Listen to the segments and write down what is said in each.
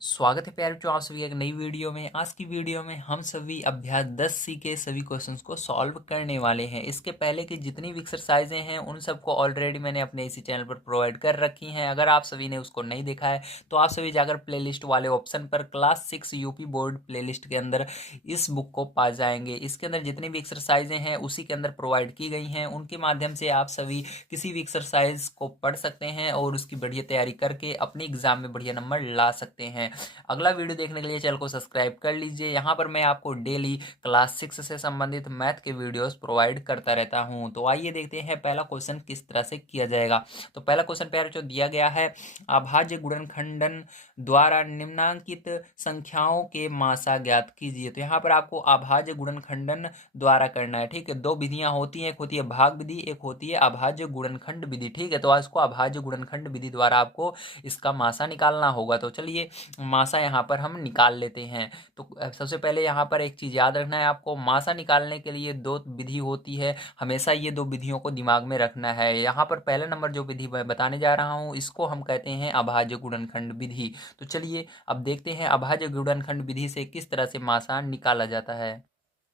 स्वागत है प्यारे बच्चों, आप सभी एक नई वीडियो में। आज की वीडियो में हम सभी अभ्यास 10C के सभी क्वेश्चंस को सॉल्व करने वाले हैं। इसके पहले की जितनी भी एक्सरसाइजें हैं उन सबको ऑलरेडी मैंने अपने इसी चैनल पर प्रोवाइड कर रखी हैं। अगर आप सभी ने उसको नहीं देखा है तो आप सभी जाकर प्लेलिस्ट वाले ऑप्शन पर क्लास 6 यूपी बोर्ड प्लेलिस्ट के अंदर इस बुक को पा जाएंगे। इसके अंदर जितनी भी एक्सरसाइजें हैं उसी के अंदर प्रोवाइड की गई हैं। उनके माध्यम से आप सभी किसी भी एक्सरसाइज को पढ़ सकते हैं और उसकी बढ़िया तैयारी करके अपने एग्जाम में बढ़िया नंबर ला सकते हैं। अगला वीडियो देखने के लिए चैनल को सब्सक्राइब कर लीजिए। यहाँ पर मैं आपको डेली क्लास 6 से संबंधित मैथ के वीडियोस प्रोवाइड करता रहता हूँ। तो आइए देखते हैं पहला क्वेश्चन किस तरह से किया जाएगा। तो पहला क्वेश्चन प्यारे जो दिया गया है, अभाज्य गुणनखंडन द्वारा निम्नांकित संख्याओं के मासा ज्ञात कीजिए। तो यहाँ पर आपको अभाज्य गुणनखंडन द्वारा करना है। ठीक है, दो विधियां होती हैं, एक होती है भाग विधि, एक होती है अभाज्य गुणनखंड विधि। ठीक है, तो इसको अभाज्य गुणनखंड विधि द्वारा आपको इसका मासा निकालना होगा। तो चलिए मासा यहाँ पर हम निकाल लेते हैं। तो सबसे पहले यहाँ पर एक चीज़ याद रखना है आपको, मासा निकालने के लिए दो विधि होती है। हमेशा ये दो विधियों को दिमाग में रखना है। यहाँ पर पहला नंबर जो विधि मैं बताने जा रहा हूँ इसको हम कहते हैं अभाज्य गुणनखंड विधि। तो चलिए अब देखते हैं अभाज्य गुणनखंड विधि से किस तरह से मासा निकाला जाता है।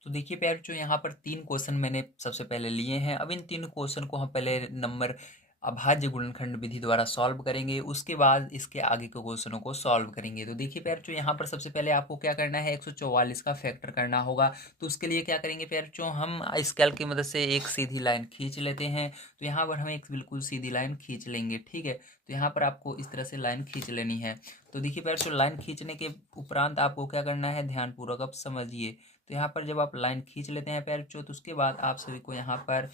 तो देखिए प्यारे बच्चों, यहाँ पर तीन क्वेश्चन मैंने सबसे पहले लिए हैं। अब इन तीन क्वेश्चन को हम पहले नंबर अभाज्य गुणनखंड विधि द्वारा सॉल्व करेंगे, उसके बाद इसके आगे के क्वेश्चनों को सॉल्व करेंगे। तो देखिए प्यारे बच्चों, यहाँ पर सबसे पहले आपको क्या करना है, 144 का फैक्टर करना होगा। तो उसके लिए क्या करेंगे प्यारे बच्चों, हम इस कैल की मदद से एक सीधी लाइन खींच लेते हैं। तो यहाँ पर हम एक बिल्कुल सीधी लाइन खींच लेंगे। ठीक है, तो यहाँ पर आपको इस तरह से लाइन खींच लेनी है। तो देखिए प्यारे बच्चों, लाइन खींचने के उपरांत आपको क्या करना है, ध्यानपूर्वक अब समझिए। तो यहाँ पर जब आप लाइन खींच लेते हैं पैर बच्चों, तो उसके बाद आप सभी को यहाँ पर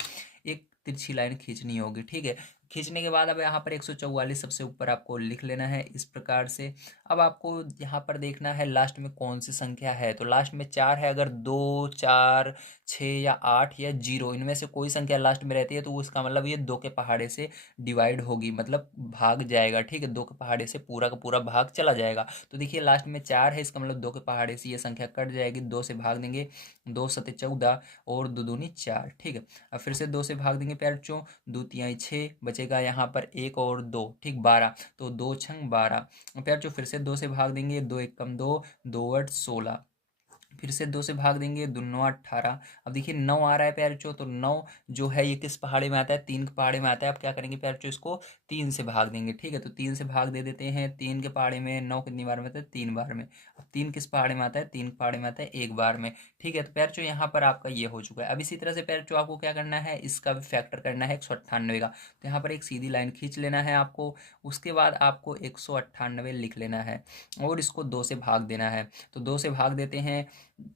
एक तिरछी लाइन खींचनी होगी। ठीक है, खींचने के बाद अब यहाँ पर 144 सबसे ऊपर आपको लिख लेना है इस प्रकार से। अब आपको यहाँ पर देखना है लास्ट में कौन सी संख्या है। तो लास्ट में 4 है, अगर 2, 4, 6 या 8 या 0 इनमें से कोई संख्या लास्ट में रहती है तो उसका मतलब ये 2 के पहाड़े से डिवाइड होगी, मतलब भाग जाएगा। ठीक है, 2 के पहाड़े से पूरा का पूरा भाग चला जाएगा। तो देखिए लास्ट में 4 है, इसका मतलब 2 के पहाड़े से ये संख्या कट जाएगी। 2 से भाग देंगे, 2 सते 14 और 2 दूनी 4। ठीक है, अब फिर से 2 से भाग देंगे प्यारे बच्चों, 2 तिहाई 6, बचेगा यहाँ पर 1 और 2, ठीक 12। तो 2 छंग 12। प्यारे बच्चों फिर से 2 से भाग देंगे, 2 एक कम 2, 2 8 16। फिर से 2 से भाग देंगे, 2 9 18। अब देखिए 9 आ रहा है प्यारे बच्चों, तो 9 जो है ये किस पहाड़े में आता है, 3 के पहाड़े में आता है। अब क्या करेंगे प्यारे बच्चों, इसको 3 से भाग देंगे। ठीक है, तो 3 से भाग दे देते हैं। 3 के पहाड़े में 9 कितनी बार में आता है, 3 बार में। अब 3 किस पहाड़े में आता है, 3 के पहाड़े में आता है 1 बार में। ठीक है, तो प्यारे बच्चों यहाँ पर आपका ये हो चुका है। अब इसी तरह से प्यारे बच्चों आपको क्या करना है, इसका भी फैक्टर करना है 198 का। तो यहाँ पर एक सीधी लाइन खींच लेना है आपको, उसके बाद आपको 198 लिख लेना है और इसको 2 से भाग देना है। तो 2 से भाग देते हैं,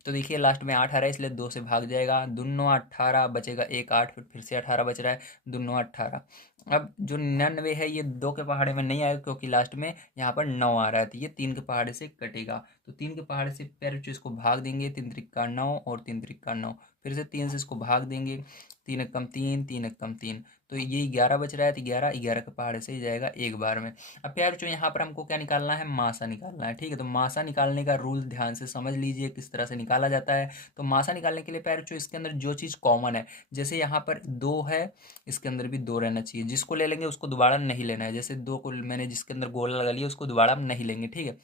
तो देखिए लास्ट में 8 आ रहा है इसलिए 2 से भाग जाएगा। दुन्नो 18, बचेगा 1 8, फिर से 18 बच रहा है, दुन्नो 18। अब जो 99 है ये 2 के पहाड़े में नहीं आएगा क्योंकि लास्ट में यहाँ पर 9 आ रहा है, तो ये 3 के पहाड़े से कटेगा। तो 3 के पहाड़े से पैर जो इसको भाग देंगे, 3 त्रिका 9 और 3 त्रिका 9। फिर से 3 से इसको भाग देंगे, 3 एक कम 3, 3 एक कम 3। तो ये 11 बच रहा है, तो 11 11 के पहाड़े से ही जाएगा एक बार में। अब प्यार जो यहाँ पर हमको क्या निकालना है, मासा निकालना है। ठीक है, तो मासा निकालने का रूल ध्यान से समझ लीजिए किस तरह से निकाला जाता है। तो मासा निकालने के लिए प्यार जो इसके अंदर जो चीज़ कॉमन है, जैसे यहाँ पर 2 है, इसके अंदर भी 2 रहना चाहिए। जिसको ले लेंगे उसको दोबारा नहीं लेना है। जैसे 2 को मैंने जिसके अंदर गोला लगा लिया उसको दोबारा हम नहीं लेंगे। ठीक है,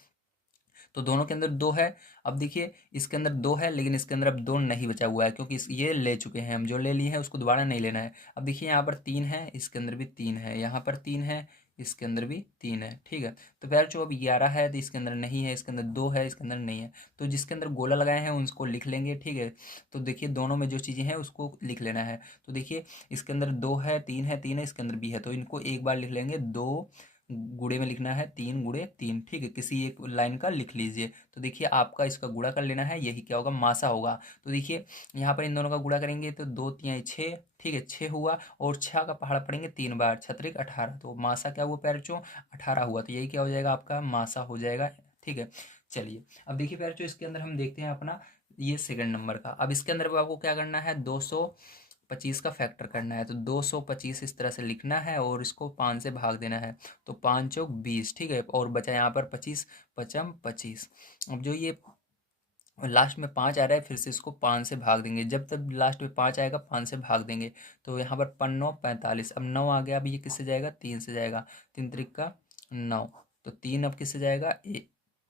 तो दोनों के अंदर 2 है। अब देखिए इसके अंदर 2 है लेकिन इसके अंदर अब 2 नहीं बचा हुआ है क्योंकि ये ले चुके हैं हम, जो ले लिए हैं उसको दोबारा नहीं लेना है। अब देखिए यहाँ पर 3 है, इसके अंदर भी 3 है, यहाँ पर 3 है, इसके अंदर भी 3 है। ठीक है, तो प्यार जो अब 11 है तो इसके अंदर नहीं है, इसके अंदर 2 है, इसके अंदर नहीं है। तो जिसके अंदर गोला लगाए हैं उसको लिख लेंगे। ठीक है, तो देखिए दोनों में जो चीज़ें हैं उसको लिख लेना है। तो देखिए इसके अंदर 2 है, 3 है, 3 है, इसके अंदर भी है, तो इनको एक बार लिख लेंगे। 2 गुणे में लिखना है, 3 गुणे 3। ठीक है, किसी एक लाइन का लिख लीजिए। तो देखिए आपका इसका गुणा कर लेना है, यही क्या होगा, मासा होगा। तो देखिए यहाँ पर इन दोनों का गुणा करेंगे तो 2 तिहाई 6। ठीक है, 6 हुआ और 6 का पहाड़ा पड़ेंगे 3 बार, 6 18। तो मासा क्या हुआ पैर चो, 18 हुआ। तो यही क्या हो जाएगा, आपका मासा हो जाएगा। ठीक है, चलिए अब देखिए पैर चो इसके अंदर हम देखते हैं अपना ये सेकंड नंबर का। अब इसके अंदर आपको क्या करना है, 225 का फैक्टर करना है। तो 225 इस तरह से लिखना है और इसको 5 से भाग देना है। तो 5 चौक 20। ठीक है, और बचा यहाँ पर 25, पचम 25। अब जो ये लास्ट में 5 आ रहा है, फिर से इसको 5 से भाग देंगे। जब तक लास्ट में 5 आएगा 5 से भाग देंगे। तो यहाँ पर 5 45। अब 9 आ गया, अब ये किससे जाएगा, 3 से जाएगा। 3 त्रिक का 9। तो 3 अब किससे जाएगा,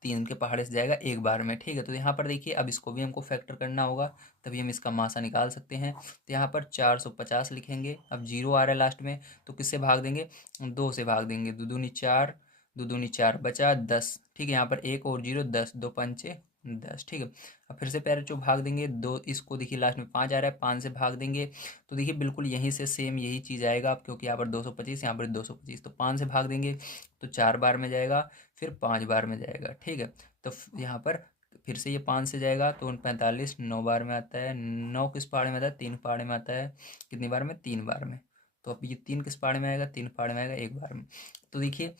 3 के पहाड़े से जाएगा एक बार में, ठीक है। तो यहाँ पर देखिए अब इसको भी हमको फैक्टर करना होगा, तभी हम इसका मासा निकाल सकते हैं। तो यहाँ पर 450 लिखेंगे। अब 0 आ रहा है लास्ट में, तो किससे भाग देंगे, 2 से भाग देंगे। 2 दूनी 4, 2 दूनी 4, बचा 10, ठीक है। यहाँ पर 1 और 0, 10, 2 पंचे 10, ठीक है। अब फिर से पैर जो भाग देंगे, 2 इसको देखिए लास्ट में 5 आ रहा है, 5 से भाग देंगे। तो देखिए बिल्कुल यहीं से सेम यही चीज़ आएगा अब, क्योंकि यहाँ पर 225, यहाँ पर 225, तो 5 से भाग देंगे तो 4 बार में जाएगा, फिर 5 बार में जाएगा, ठीक है। तो यहाँ पर फिर से ये 5 से जाएगा तो 45, 9 बार में आता है। 9 किस पहाड़े में आता है, 3 पहाड़े में आता है। कितनी बार में, 3 बार में। तो अब ये 3 किस पहाड़े में आएगा, 3 पहाड़े में आएगा एक बार में। तो देखिए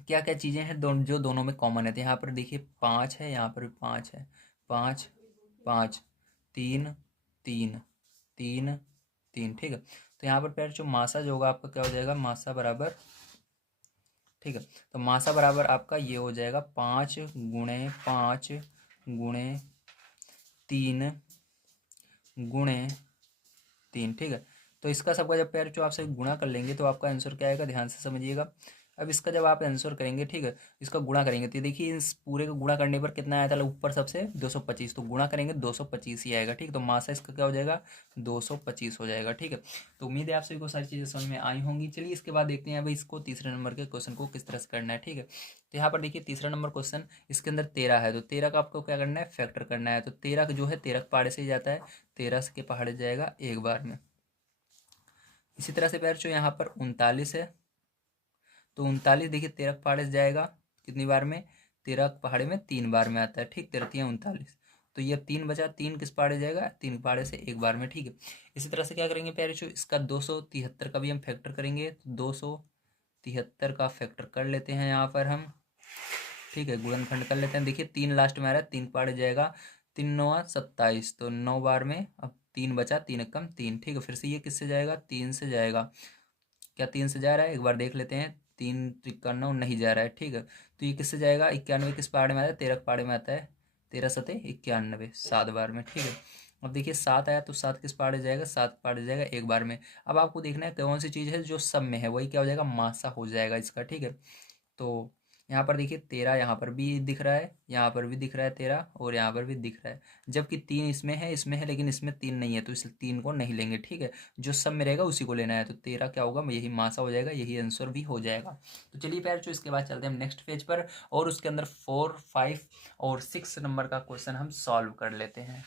क्या क्या चीज़ें हैं जो दोनों में कॉमन है। तो यहाँ पर देखिए 5 है, यहाँ पर भी 5 है, 5 5 3 3 3 3, ठीक है। तो यहाँ पर पैर जो मासा जो होगा आपका क्या हो जाएगा, मासा बराबर, ठीक है। तो मासा बराबर आपका ये हो जाएगा 5 × 5 × 3 × 3, ठीक है। तो इसका सबका जब पैर जो आपसे गुणा कर लेंगे तो आपका आंसर क्या आएगा, ध्यान से समझिएगा। अब इसका जब आप आंसर करेंगे, ठीक है, इसका गुणा करेंगे तो देखिए इस पूरे का गुणा करने पर कितना आया था, ऊपर सबसे 225, तो गुणा करेंगे 225 ही आएगा, ठीक। तो मासा इसका क्या हो जाएगा, 225 हो जाएगा, ठीक है। तो उम्मीद है आप सभी को सारी चीज़ें समझ में आई होंगी। चलिए इसके बाद देखते हैं भाई इसको तीसरे नंबर के क्वेश्चन को किस तरह से करना है, ठीक है। तो यहाँ पर देखिए तीसरा नंबर क्वेश्चन, इसके अंदर 13 है, तो 13 का आपको क्या करना है, फैक्टर करना है। तो 13 जो है 13 के पहाड़े से ही जाता है, 13 के पहाड़े जाएगा एक बार में। इसी तरह से जो यहाँ पर 39 है, तो 39 देखिए 13 पहाड़े से जाएगा कितनी बार में, 13 पहाड़े में 3 बार में आता है, ठीक। 13 39, तो ये 3 बचा, 3 किस पहाड़े जाएगा, 3 पहाड़े से एक बार में, ठीक है। इसी तरह से क्या करेंगे जो इसका 273 का भी हम फैक्टर करेंगे, तो 273 का फैक्टर कर लेते हैं यहाँ पर हम, ठीक है। गुणनखंड कर लेते हैं, देखिए 3 लास्ट में आ रहा है, 3 पहाड़े जाएगा, 3 9 27, तो 9 बार में अब 3 बचा, 3 कम 3, ठीक है। फिर से ये किससे जाएगा, 3 से जाएगा। क्या 3 से जा रहा है, एक बार देख लेते हैं, 3 तिक्का 9 नहीं जा रहा है, ठीक है। तो ये किससे जाएगा, 91 किस पहाड़े में आता है, 13 पहाड़े में आता है, 13 सते 91, 7 बार में, ठीक है। अब देखिए 7 आया तो 7 किस पहाड़े जाएगा, 7 पहाड़े जाएगा एक बार में। अब आपको देखना है कौन सी चीज़ है जो सब में है, वही क्या हो जाएगा, मासा हो जाएगा इसका, ठीक है। तो यहाँ पर देखिए 13 यहाँ पर भी दिख रहा है, यहाँ पर भी दिख रहा है 13, और यहाँ पर भी दिख रहा है, जबकि 3 इसमें है लेकिन इसमें 3 नहीं है, तो इस 3 को नहीं लेंगे, ठीक है। जो सब में रहेगा उसी को लेना है। तो 13 क्या होगा, यही मासा हो जाएगा, यही आंसर भी हो जाएगा। तो चलिए पैर जो इसके बाद चलते हैं हम नेक्स्ट पेज पर, और उसके अंदर 4 5 और 6 नंबर का क्वेश्चन हम सॉल्व कर लेते हैं।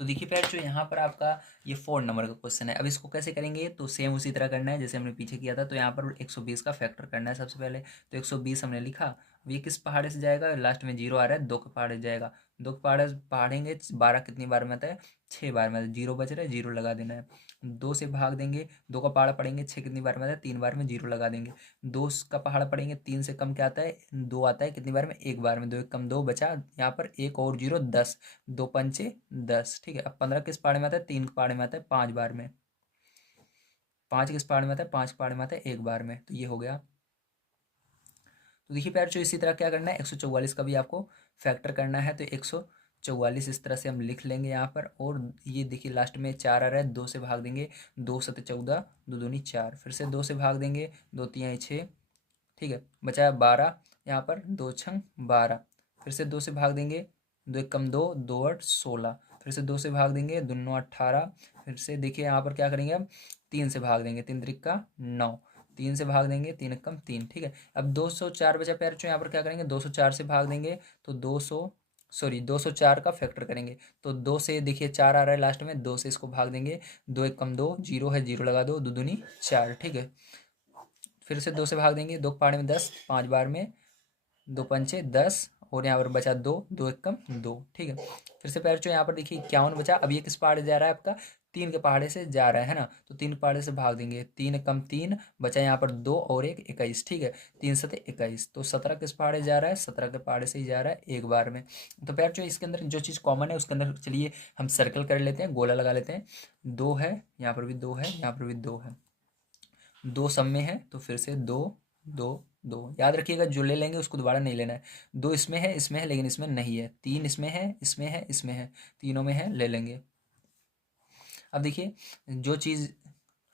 तो देखिए पैर जो यहाँ पर आपका ये 4 नंबर का क्वेश्चन है। अब इसको कैसे करेंगे, तो सेम उसी तरह करना है जैसे हमने पीछे किया था। तो यहाँ पर 120 का फैक्टर करना है सबसे पहले। तो 120 हमने लिखा, अब ये किस पहाड़े से जाएगा, लास्ट में 0 आ रहा है, 2 के पहाड़े जाएगा। 2 के पहाड़े पहाड़ेंगे, 12 कितनी बार में आता है, 6 बार में। 0 बच रहा है, 0 लगा देना है। 2 से भाग देंगे, 2 का पहाड़ा पड़ेंगे, 6 कितनी बार में आता है, 3 बार में, 0 लगा देंगे। 2 का पहाड़ा पड़ेंगे, 3 से कम क्या आता है, 2 आता है, कितनी बार में, एक बार में। 2 एक कम 2 बचा, यहाँ पर 1 और 0 10, 2 पंचे 10, ठीक है। अब 15 किस पहाड़े में आता है, 3 के पहाड़े में आता है 5 बार में। 5 किस पहाड़े में आता है, 5 के पहाड़े में आता है एक बार में, तो ये हो गया। तो देखिए प्यार जो इसी तरह क्या करना है, 144 का भी आपको फैक्टर करना है। तो 144 इस तरह से हम लिख लेंगे यहाँ पर। और ये देखिए लास्ट में 4 आ रहा है, 2 से भाग देंगे, 2 सत 14, 2 दूनी 4, फिर से 2 से भाग देंगे, 2 तिहाई 6, ठीक है। बचा 12, यहाँ पर 2 छंग 12, फिर से 2 से भाग देंगे, 2 एक कम 2, 2 8 16, फिर से 2 से भाग देंगे, 2 9 18, फिर से देखिए यहाँ पर क्या करेंगे, अब 3 से भाग देंगे, 3 त्रिक्का 9, 3 से भाग देंगे, 3 एक कम 3, ठीक है। अब 204 बचा पैर जो यहाँ पर क्या करेंगे, 204 से भाग देंगे, तो 204 का फैक्टर करेंगे। तो 2 से देखिए 4 आ रहा है लास्ट में, 2 से इसको भाग देंगे, 2 एक कम 2, 0 है, 0 लगा दो, 2 दूनी 4, ठीक है। फिर से 2 से भाग देंगे, 2 पहाड़े में 10, 5 बार में, 2 पंचे 10, और यहाँ पर बचा 2, 2 एक कम 2, ठीक है। फिर से पैर जो यहाँ पर देखिए 51 बचा। अब ये किस पहाड़े जा रहा है आपका, 3 के पहाड़े से जा रहा है ना, तो 3 पहाड़े से भाग देंगे, 3 एक कम 3, बचा यहाँ पर 2 और 1 21, ठीक है। 3 सते 21, तो 17 किस पहाड़े जा रहा है, 17 के पहाड़े से ही जा रहा है एक बार में। तो पैर जो इसके अंदर जो चीज़ कॉमन है उसके अंदर चलिए हम सर्कल कर लेते हैं, गोला लगा लेते हैं। 2 है, यहाँ पर भी 2 है, यहाँ पर भी 2 है, 2 सब में है, तो फिर से 2 2 2, याद रखिएगा जो ले लेंगे उसको दोबारा नहीं लेना है। 2 इसमें है लेकिन इसमें नहीं है, 3 इसमें है, इसमें है, इसमें है, तीनों में है, ले लेंगे। अब देखिए जो चीज़,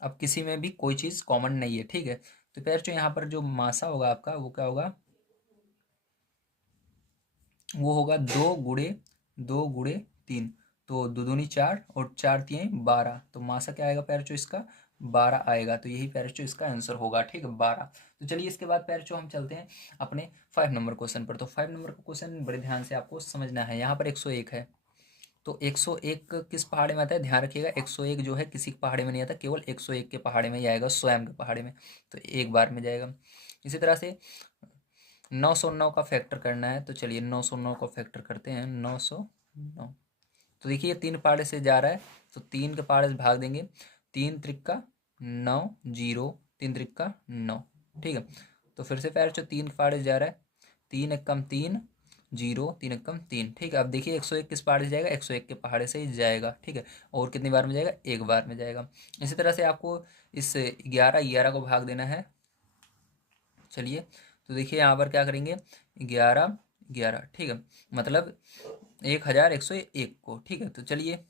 अब किसी में भी कोई चीज़ कॉमन नहीं है, ठीक है। तो पैर जो यहाँ पर जो मासा होगा आपका वो क्या होगा, वो होगा 2 गुणे 3, तो 2 दूनी 4 और 4 तियाई 12, तो मासा क्या आएगा पैरचो इसका 12 आएगा। तो यही पैरचो इसका आंसर होगा, ठीक है 12। तो चलिए इसके बाद पैरचो हम चलते हैं अपने 5 नंबर क्वेश्चन पर। तो 5 नंबर का क्वेश्चन बड़े ध्यान से आपको समझना है। यहाँ पर 101 है, तो 101 किस पहाड़ी में आता है, ध्यान रखिएगा 101 जो है किसी पहाड़ी में नहीं आता, केवल 101 के पहाड़ी में ही आएगा, स्वयं के पहाड़ी में, तो एक बार में जाएगा। इसी तरह से 909 का फैक्टर करना है, तो चलिए 909 का फैक्टर करते हैं। 909, तो देखिए 3 पहाड़े से जा रहा है, तो 3 के पहाड़े से भाग देंगे, 3 त्रिक्का 9 जीरो, 3 त्रिक्का 9, ठीक है। तो फिर से पैर जो 3 के पहाड़े से जा रहा है, 3 एकम 3 जीरो, 3 एकम 3, ठीक है। अब देखिए 101 किस पहाड़े से जाएगा, 101 के पहाड़े से ही जाएगा, ठीक है। और कितनी बार में जाएगा, एक बार में जाएगा। इसी तरह से आपको इस 11 को भाग देना है। चलिए तो देखिए यहाँ पर क्या करेंगे, 11 11, ठीक है, मतलब 1101 को, ठीक है। तो चलिए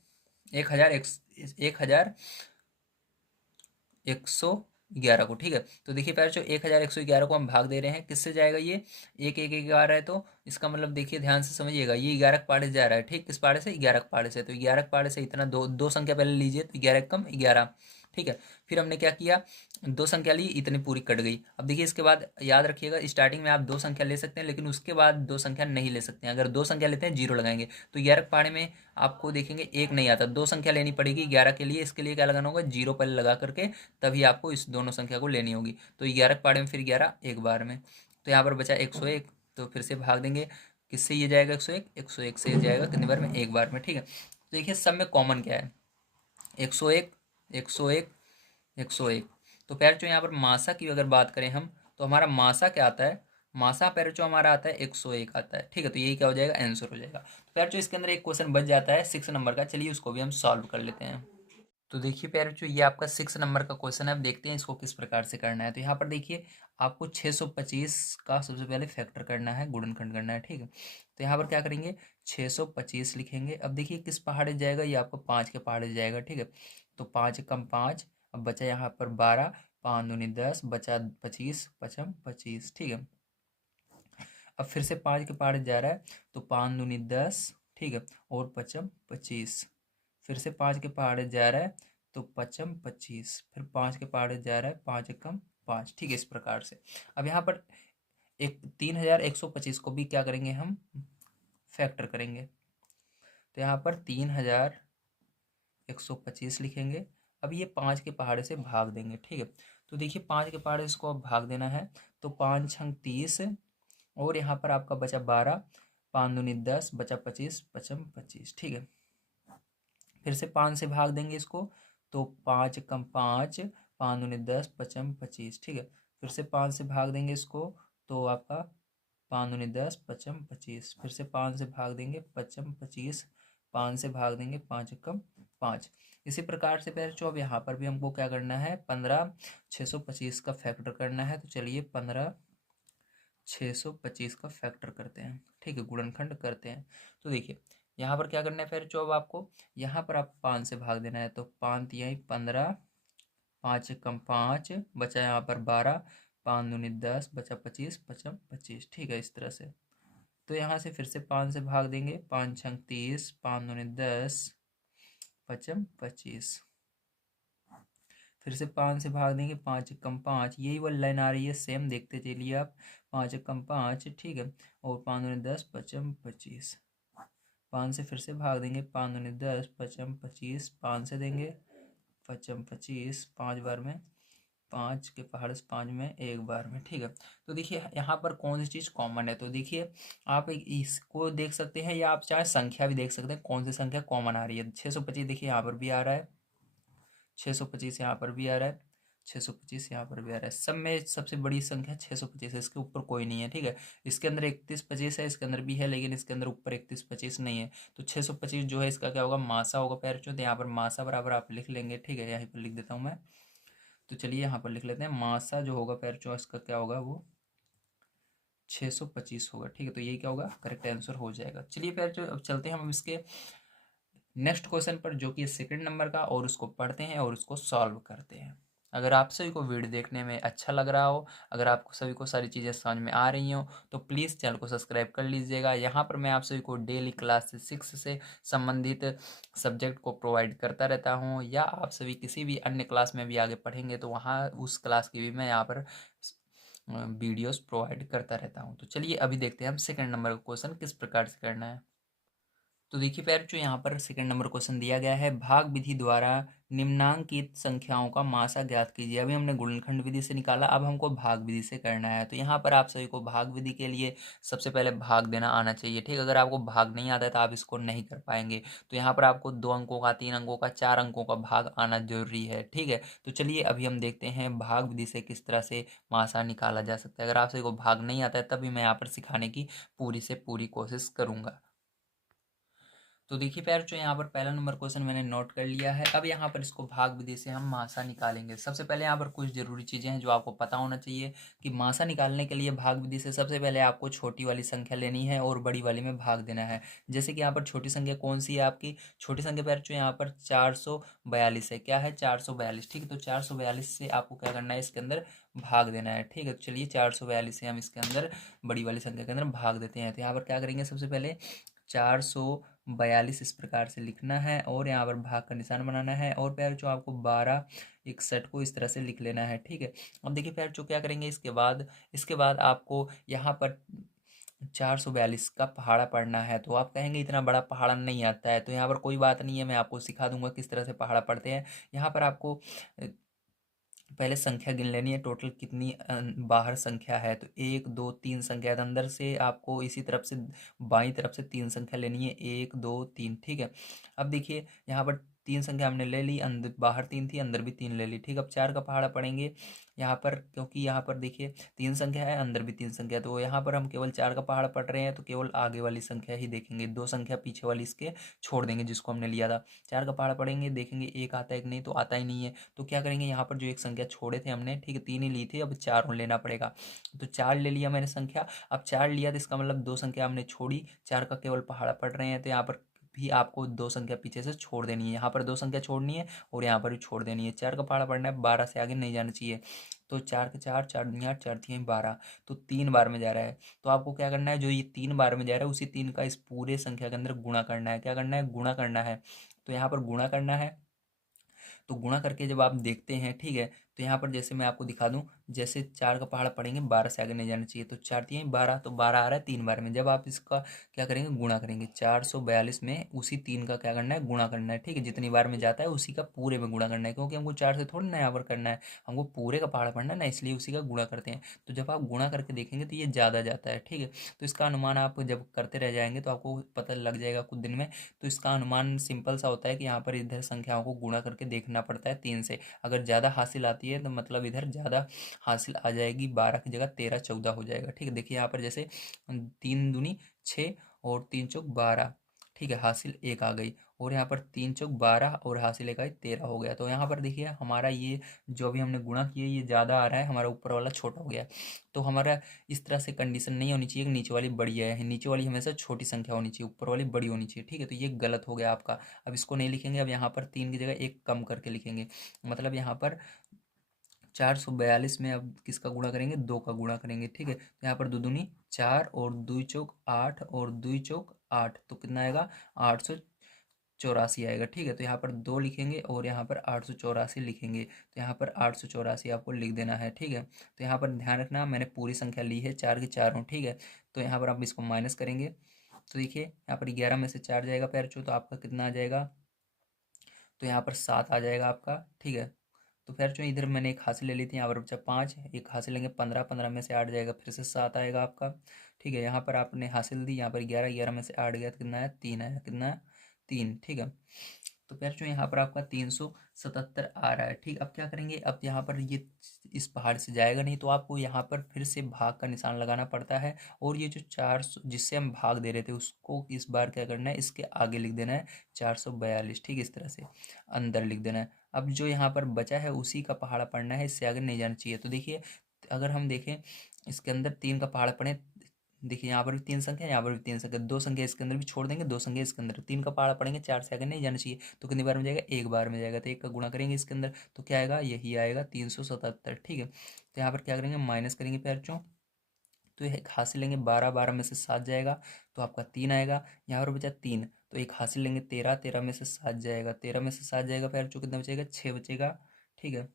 1111 को, ठीक है। तो देखिए पहले जो 1111 को हम भाग दे रहे हैं, किससे जाएगा ये, एक एक एक आ रहा है, तो इसका मतलब देखिए ध्यान से समझिएगा, ये 11 के पहाड़े से जा रहा है, ठीक, किस पहाड़े से, 11 के पहाड़े से। तो 11 के पहाड़े से इतना दो दो संख्या पहले लीजिए, तो 11 कम 11, ठीक है। फिर हमने क्या किया, दो संख्या ली, इतनी पूरी कट गई। अब देखिए इसके बाद याद रखिएगा, स्टार्टिंग में आप दो संख्या ले सकते हैं, लेकिन उसके बाद दो संख्या नहीं ले सकते हैं। अगर दो संख्या लेते हैं जीरो लगाएंगे, तो 11 के पहाड़े में आपको देखेंगे एक नहीं आता, दो संख्या लेनी पड़ेगी 11 के लिए। इसके लिए क्या लगाना होगा, जीरो पहले लगा करके तभी आपको इस दोनों संख्या को लेनी होगी। तो 11 के पहाड़े में फिर 11 एक बार में, तो यहाँ पर बचा 101, तो फिर से भाग देंगे, किससे ये जाएगा 101 से जाएगा कितनी बार में, एक बार में, ठीक है। तो देखिए सब में कॉमन क्या है, 101 101 101। तो पैरचो यहाँ पर मासा की अगर बात करें हम, तो हमारा मासा क्या आता है, मासा पैरचो हमारा आता है 101 आता है, ठीक है। तो यही क्या हो जाएगा, आंसर हो जाएगा। तो पैरचो इसके अंदर एक क्वेश्चन बच जाता है 6 नंबर का, चलिए उसको भी हम सॉल्व कर लेते हैं। तो देखिए पैरचो ये आपका 6 नंबर का क्वेश्चन है। अब देखते हैं इसको किस प्रकार से करना है। तो यहाँ पर देखिए आपको 625 का सबसे पहले फैक्टर करना है, गुणनखंड करना है, ठीक है। तो यहाँ पर क्या करेंगे, 625 लिखेंगे। अब देखिए किस पहाड़े जाएगा, ये आपको 5 के पहाड़े जाएगा, ठीक है। तो 5 एकम 5, अब बचा यहाँ पर 12, 5 दूनी 10, बचा 25, पचम 25, ठीक है। अब फिर से 5 के पहाड़े जा रहा है, तो 5 दूनी 10, ठीक है, और पचम 25। फिर से 5 के पहाड़े जा रहा है, तो पचम 25, फिर 5 के पहाड़े जा रहा है, 5 एकम 5, ठीक है, इस प्रकार से। अब यहाँ पर एक 3125 को भी क्या करेंगे हम, फैक्टर करेंगे। तो यहाँ पर 3125 लिखेंगे। अब ये 5 के पहाड़े से भाग देंगे, ठीक है। तो देखिए 5 के पहाड़े से को अब भाग देना है, तो 5 छंग 30, और यहाँ पर आपका बचा 12, 5 दूनी 10, बचा 25, पचम 25, ठीक है। फिर से 5 से भाग देंगे इसको, तो 5 एकम 5, 5 दूनी 10, पचम 25, ठीक है। फिर से 5 से भाग देंगे इसको, तो आपका 5 दूनी 10, पचम 25। फिर से 5 से भाग देंगे, पचम 25, 5 से भाग देंगे, 5 एकम 5। इसी प्रकार से फिर जो अब यहाँ पर भी हमको क्या करना है, 15 625 का फैक्टर करना है। तो चलिए 15 625 का फैक्टर करते हैं, ठीक है, गुणनखंड करते हैं। तो देखिए यहाँ पर क्या करना है, फिर जो अब आपको यहाँ पर आप 5 से भाग देना है, तो 5 तिहाई 15, 5 एकम 5, बचा यहाँ पर 12, 5 दूनी 10, बचा 25, पचम 25, ठीक है, इस तरह से। तो यहाँ से फिर से 5 से भाग देंगे, 5 छंग 30, 5 दूनी 10, पचम 25। फिर से 5 से भाग देंगे, 5 एकम 5, यही वाली लाइन आ रही है सेम, देखते चलिए आप, 5 एकम 5, ठीक है, और 5 दूनी 10, पचम 25। 5 से फिर से भाग देंगे, 5 दूनी 10, पचम 25, 5 से देंगे, पचम 25, 5 बार में, 5 के पहाड़ से 5 में एक बार में, ठीक है। तो देखिए यहाँ पर कौन सी चीज़ कॉमन है, तो देखिए आप इसको देख सकते हैं, या आप चाहे संख्या भी देख सकते हैं, कौन सी संख्या कॉमन आ रही है। 625 देखिए यहाँ पर भी आ रहा है, 625 यहाँ पर भी आ रहा है, 625 यहाँ पर भी आ रहा है। सब में सबसे बड़ी संख्या 625 है, इसके ऊपर कोई नहीं है, ठीक है। इसके अंदर 3125 है, इसके अंदर भी है, लेकिन इसके अंदर ऊपर 3125 नहीं है। तो 625 जो है इसका क्या होगा, मासा होगा पैरचो। तो यहाँ पर मासा बराबर आप लिख लेंगे, ठीक है, यहीं पर लिख देता हूँ मैं। तो चलिए यहाँ पर लिख लेते हैं, मासा जो होगा पैरचो इसका क्या होगा, वो 625 होगा, ठीक है। तो ये क्या होगा, करेक्ट आंसर हो जाएगा। चलिए पैरचो अब चलते हैं हम इसके नेक्स्ट क्वेश्चन पर, जो कि सेकंड नंबर का, और उसको पढ़ते हैं और उसको सॉल्व करते हैं। अगर आप सभी को वीडियो देखने में अच्छा लग रहा हो, अगर आपको सभी को सारी चीज़ें समझ में आ रही हों, तो प्लीज़ चैनल को सब्सक्राइब कर लीजिएगा। यहाँ पर मैं आप सभी को डेली क्लास 6 से संबंधित सब्जेक्ट को प्रोवाइड करता रहता हूँ, या आप सभी किसी भी अन्य क्लास में भी आगे पढ़ेंगे तो वहाँ उस क्लास की भी मैं यहाँ पर वीडियोस प्रोवाइड करता रहता हूँ। तो चलिए अभी देखते हैं हम सेकंड नंबर का क्वेश्चन किस प्रकार से करना है। तो देखिए पैर जो यहाँ पर सेकंड नंबर क्वेश्चन दिया गया है, भाग विधि द्वारा निम्नांकित संख्याओं का मासा ज्ञात कीजिए। अभी हमने गुणनखंड विधि से निकाला, अब हमको भाग विधि से करना है। तो यहाँ पर आप सभी को भाग विधि के लिए सबसे पहले भाग देना आना चाहिए, ठीक। अगर आपको भाग नहीं आता है तो आप इसको नहीं कर पाएंगे। तो यहाँ पर आपको 2 अंकों का, 3 अंकों का, 4 अंकों का भाग आना जरूरी है, ठीक है। तो चलिए अभी हम देखते हैं भाग विधि से किस तरह से मासा निकाला जा सकता है। अगर आप सभी को भाग नहीं आता है तभी मैं यहाँ पर सिखाने की पूरी से पूरी कोशिश करूंगा। तो देखिए प्यार जो यहाँ पर पहला नंबर क्वेश्चन मैंने नोट कर लिया है। अब यहाँ पर इसको भाग विधि से हम मासा निकालेंगे। सबसे पहले यहाँ पर कुछ जरूरी चीज़ें हैं जो आपको पता होना चाहिए कि मासा निकालने के लिए भाग विधि से सबसे पहले आपको छोटी वाली संख्या लेनी है और बड़ी वाली में भाग देना है। जैसे कि यहाँ पर छोटी संख्या कौन सी है आपकी, छोटी संख्या प्यार जो यहाँ पर 442 है। क्या है, 442, ठीक है। तो 442 से आपको क्या करना है, इसके अंदर भाग देना है, ठीक है। तो चलिए 442 से हम इसके अंदर बड़ी वाली संख्या के अंदर भाग देते हैं। तो यहाँ पर क्या करेंगे, सबसे पहले 442 इस प्रकार से लिखना है और यहाँ पर भाग का निशान बनाना है, और प्यार जो आपको 1261 को इस तरह से लिख लेना है, ठीक है। अब देखिए प्यार जो क्या करेंगे, इसके बाद आपको यहाँ पर 442 का पहाड़ा पढ़ना है। तो आप कहेंगे इतना बड़ा पहाड़ा नहीं आता है, तो यहाँ पर कोई बात नहीं है, मैं आपको सिखा दूंगा किस तरह से पहाड़ा पढ़ते हैं। यहाँ पर आपको पहले संख्या गिन लेनी है, टोटल कितनी बाहर संख्या है। तो 1 2 3 संख्या है, तो अंदर से आपको इसी तरफ से बाईं तरफ से 3 संख्या लेनी है, 1 2 3, ठीक है। अब देखिए यहाँ पर 3 संख्या हमने ले ली, अंदर बाहर 3 थी, अंदर भी 3 ले ली, ठीक। अब 4 का पहाड़ा पढ़ेंगे यहाँ पर, क्योंकि यहाँ पर देखिए 3 संख्या है, अंदर भी 3 संख्या, तो यहाँ पर हम केवल 4 का पहाड़ा पढ़ रहे हैं, तो केवल आगे वाली संख्या ही देखेंगे, 2 संख्या पीछे वाली इसके छोड़ देंगे जिसको हमने लिया था। 4 का पहाड़ा पढ़ेंगे, देखेंगे एक आता है कि नहीं, तो आता ही नहीं है। तो क्या करेंगे, यहाँ पर जो एक संख्या छोड़े थे हमने, ठीक है, 3 ही ली थी, अब 4 और लेना पड़ेगा। तो 4 ले लिया मैंने संख्या। अब 4 लिया तो इसका मतलब 2 संख्या हमने छोड़ी, 4 का केवल पहाड़ा पढ़ रहे हैं, तो यहाँ पर भी आपको 2 संख्या पीछे से छोड़ देनी है। यहाँ पर 2 संख्या छोड़नी है और यहाँ पर भी छोड़ देनी है। 4 का पहाड़ा पढ़ना है, 12 से आगे नहीं जाना चाहिए। तो 4 के 4, 4 दूनी 8, 4 तियां 12, तो 3 बार में जा रहा है। तो आपको क्या करना है, जो ये 3 बार में जा रहा है उसी 3 का इस पूरे संख्या के अंदर गुणा करना है। क्या करना है, गुणा करना है। तो यहाँ पर गुणा करना है। तो गुणा करके जब आप देखते हैं, ठीक है, तो यहाँ पर जैसे मैं आपको दिखा दूं, जैसे 4 का पहाड़ा पढ़ेंगे, 12 से आगे नहीं जाना चाहिए, तो 4 तियां 12, तो 12 आ रहा है 3 बार में। जब आप इसका क्या करेंगे, गुणा करेंगे, 442 में उसी 3 का क्या करना है, गुणा करना है, ठीक है। जितनी बार में जाता है उसी का पूरे में गुणा करना है, क्योंकि हमको 4 से थोड़ी ना यहाँ पर करना है, हमको पूरे का पहाड़ा पढ़ना है ना, इसलिए उसी का गुणा करते हैं। तो जब आप गुणा करके देखेंगे तो ये ज़्यादा जाता है, ठीक है। तो इसका अनुमान आप जब करते रह जाएंगे तो आपको पता लग जाएगा कुछ दिन में। तो इसका अनुमान सिंपल सा होता है कि यहाँ पर इधर संख्याओं को गुणा करके देखना पड़ता है 3 से। अगर ज़्यादा हासिल आती है तो मतलब इधर ज़्यादा हासिल आ जाएगी, 12 की जगह 13 14 हो जाएगा, ठीक है। देखिए यहाँ पर जैसे 3 दूनी 6 और 3 चौक 12, ठीक है, हासिल 1 आ गई। और यहाँ पर 3 चौक 12 और हासिल 1 आई, 13 हो गया। तो यहाँ पर देखिए हमारा ये जो भी हमने गुणा किया ये ज़्यादा आ रहा है, हमारा ऊपर वाला छोटा हो गया। तो हमारा इस तरह से कंडीशन नहीं होनी चाहिए कि नीचे वाली बड़ी है, नीचे वाली हमेशा छोटी संख्या होनी चाहिए, ऊपर वाली बड़ी होनी चाहिए, ठीक है। तो ये गलत हो गया आपका। अब इसको नहीं लिखेंगे, अब यहाँ पर 3 की जगह 1 कम करके लिखेंगे। मतलब यहाँ पर 442 में अब किसका गुणा करेंगे, 2 का गुणा करेंगे, ठीक है। तो यहाँ पर 2 दूनी 4 और 2 चौक 8 और 2 चौक 8, तो कितना आएगा, 884 आएगा, ठीक है। तो यहाँ पर 2 लिखेंगे और यहाँ पर 884 लिखेंगे। तो यहाँ पर 884 आपको लिख देना है, ठीक है। तो यहाँ पर ध्यान रखना, मैंने पूरी संख्या ली है, 4 की चारों, ठीक है। तो यहाँ पर आप इसको माइनस करेंगे, तो देखिए यहाँ पर 11 में से 4 जाएगा पैरचो, तो आपका कितना आ जाएगा, तो यहाँ पर 7 आ जाएगा आपका, ठीक है। तो फिर जो इधर मैंने एक हासिल ले ली थी, यहाँ पर बचा 5, एक हासिल लेंगे 15, 15 में से 8 जाएगा, फिर से 7 आएगा आपका, ठीक है। यहाँ पर आपने हासिल दी, यहाँ पर 11, 11 में से 8 गया तो कितना है, 3 आया, कितना है, 3, ठीक है। तो फिर जो यहाँ पर आपका 377 आ रहा है, ठीक। अब क्या करेंगे, अब यहाँ पर ये इस पहाड़ से जाएगा नहीं, तो आपको यहाँ पर फिर से भाग का निशान लगाना पड़ता है, और ये जो 400 जिससे हम भाग दे रहे थे उसको इस बार क्या करना है, इसके आगे लिख देना है 442, ठीक, इस तरह से अंदर लिख देना है। अब जो यहाँ पर बचा है उसी का पहाड़ा पढ़ना है, इससे आगे नहीं जाना चाहिए। तो देखिए अगर हम देखें इसके अंदर 3 का पहाड़ा पढ़ें, देखिए यहाँ पर भी 3 संख्या, यहाँ पर भी 3 संख्या, 2 संख्या इसके अंदर भी छोड़ देंगे, 2 संख्या इसके अंदर, 3 का पहाड़ा पढ़ेंगे, 4 से आगे नहीं जाना चाहिए, तो कितनी बार में जाएगा, एक बार में जाएगा। तो एक का गुणा करेंगे इसके अंदर तो क्या आएगा, यही आएगा 377। ठीक है, तो यहाँ पर क्या करेंगे, माइनस करेंगे प्यारों, तो एक हासिल लेंगे 12, 12 में से 7 जाएगा तो आपका 3 आएगा। यहाँ पर बचा 3, तो एक हासिल लेंगे 13, 13 में से 7 जाएगा, 13 में से 7 जाएगा प्यारों, कितना बचेगा, 6 बचेगा। ठीक है,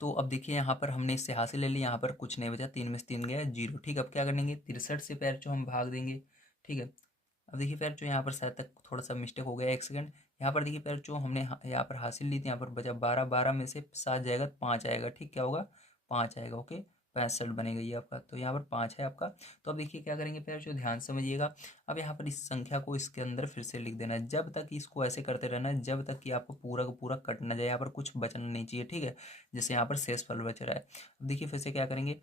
तो अब देखिए यहाँ पर हमने इससे हासिल ले ली, यहाँ पर कुछ नहीं बचा, 3 में से 3 गया 0। ठीक है, अब क्या करेंगे, 63 से प्यारों हम भाग देंगे। ठीक है, अब देखिए प्यारों यहाँ पर शायद तक थोड़ा सा मिस्टेक हो गया, एक सेकंड। यहाँ पर देखिए प्यारों हमने यहाँ पर हासिल ली थी, यहाँ पर बचा 12, 12 में से 7 जाएगा तो 5 आएगा। ठीक, क्या होगा, 5 आएगा। ओके, 65 बनेगा ये आपका, तो यहाँ पर 5 है आपका। तो अब देखिए क्या करेंगे प्यारों, ध्यान से समझिएगा। अब यहाँ पर इस संख्या को इसके अंदर फिर से लिख देना है, जब तक इसको ऐसे करते रहना है जब तक कि आपको पूरा का पूरा कट ना जाए, यहाँ पर कुछ बचना नहीं चाहिए। ठीक है, जैसे यहाँ पर शेष फल बच रहा है। अब देखिए फिर से क्या करेंगे,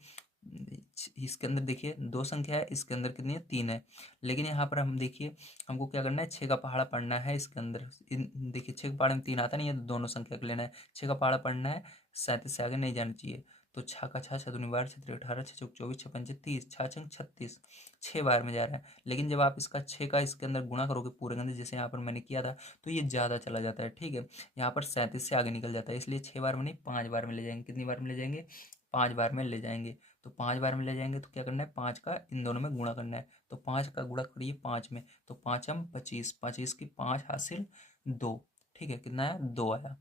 इसके अंदर देखिए 2 संख्या है, इसके अंदर कितनी है, 3 है, लेकिन यहाँ पर हम देखिए हमको क्या करना है, 6 का पहाड़ा पढ़ना है इसके अंदर। देखिए 6 के पहाड़े में 3 आता नहीं है, तो दोनों संख्या को लेना है, 6 का पहाड़ा पढ़ना है, 37 से आगे नहीं जाना चाहिए। तो 6 का 6, 6 दूनी 12, 6 3 18, 6 चौक 24, 6 पंचे 30, 6 छंग 36, 6 बार में जा रहा है। लेकिन जब आप इसका 6 का इसके अंदर गुणा करोगे पूरे के अंदर, जैसे यहाँ पर मैंने किया था, तो ये ज़्यादा चला जाता है। ठीक है, यहाँ पर 37 से आगे निकल जाता है, इसलिए 6 बार में नहीं 5 बार में ले जाएंगे। कितनी बार में ले जाएंगे, 5 बार में ले जाएंगे। तो 5 बार में ले जाएंगे तो क्या करना है, 5 का इन दोनों में गुणा करना है, तो 5 का गुणा करिए 5 में, तो 5 हम 25, 25 की 5 हासिल 2। ठीक है, कितना आया, 2 आया।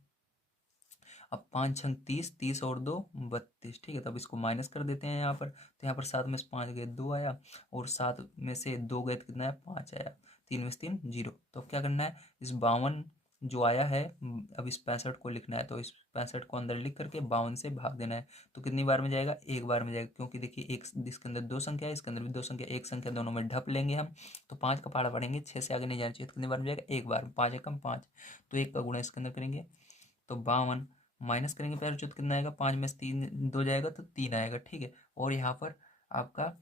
अब 5 छंग 30, 30 और 2 32। ठीक है, तब इसको माइनस कर देते हैं यहाँ पर, तो यहाँ पर 7 में से 5 गए 2 आया, और 7 में से 2 गए तो कितना आया, 5 आया। 3 में से 3 0। तो अब क्या करना है, इस 52 जो आया है, अब इस 65 को लिखना है, तो इस 65 को अंदर लिख करके 52 से भाग देना है। तो कितनी बार में जाएगा, एक बार में जाएगा, क्योंकि देखिए एक इसके अंदर 2 संख्या है, इसके अंदर भी 2 संख्या, एक संख्या दोनों में ढप लेंगे हम, तो 5 का पहाड़ा पढ़ेंगे, 6 से आगे नहीं जाना चाहिए, तो कितनी बार में जाएगा, एक बार में, 5 एकम 5, तो 1 का गुणा इसके अंदर करेंगे तो 52, माइनस करेंगे प्यारे, जो कितना आएगा, 5 में से 3 2 जाएगा तो 3 आएगा। ठीक है, और यहाँ पर आपका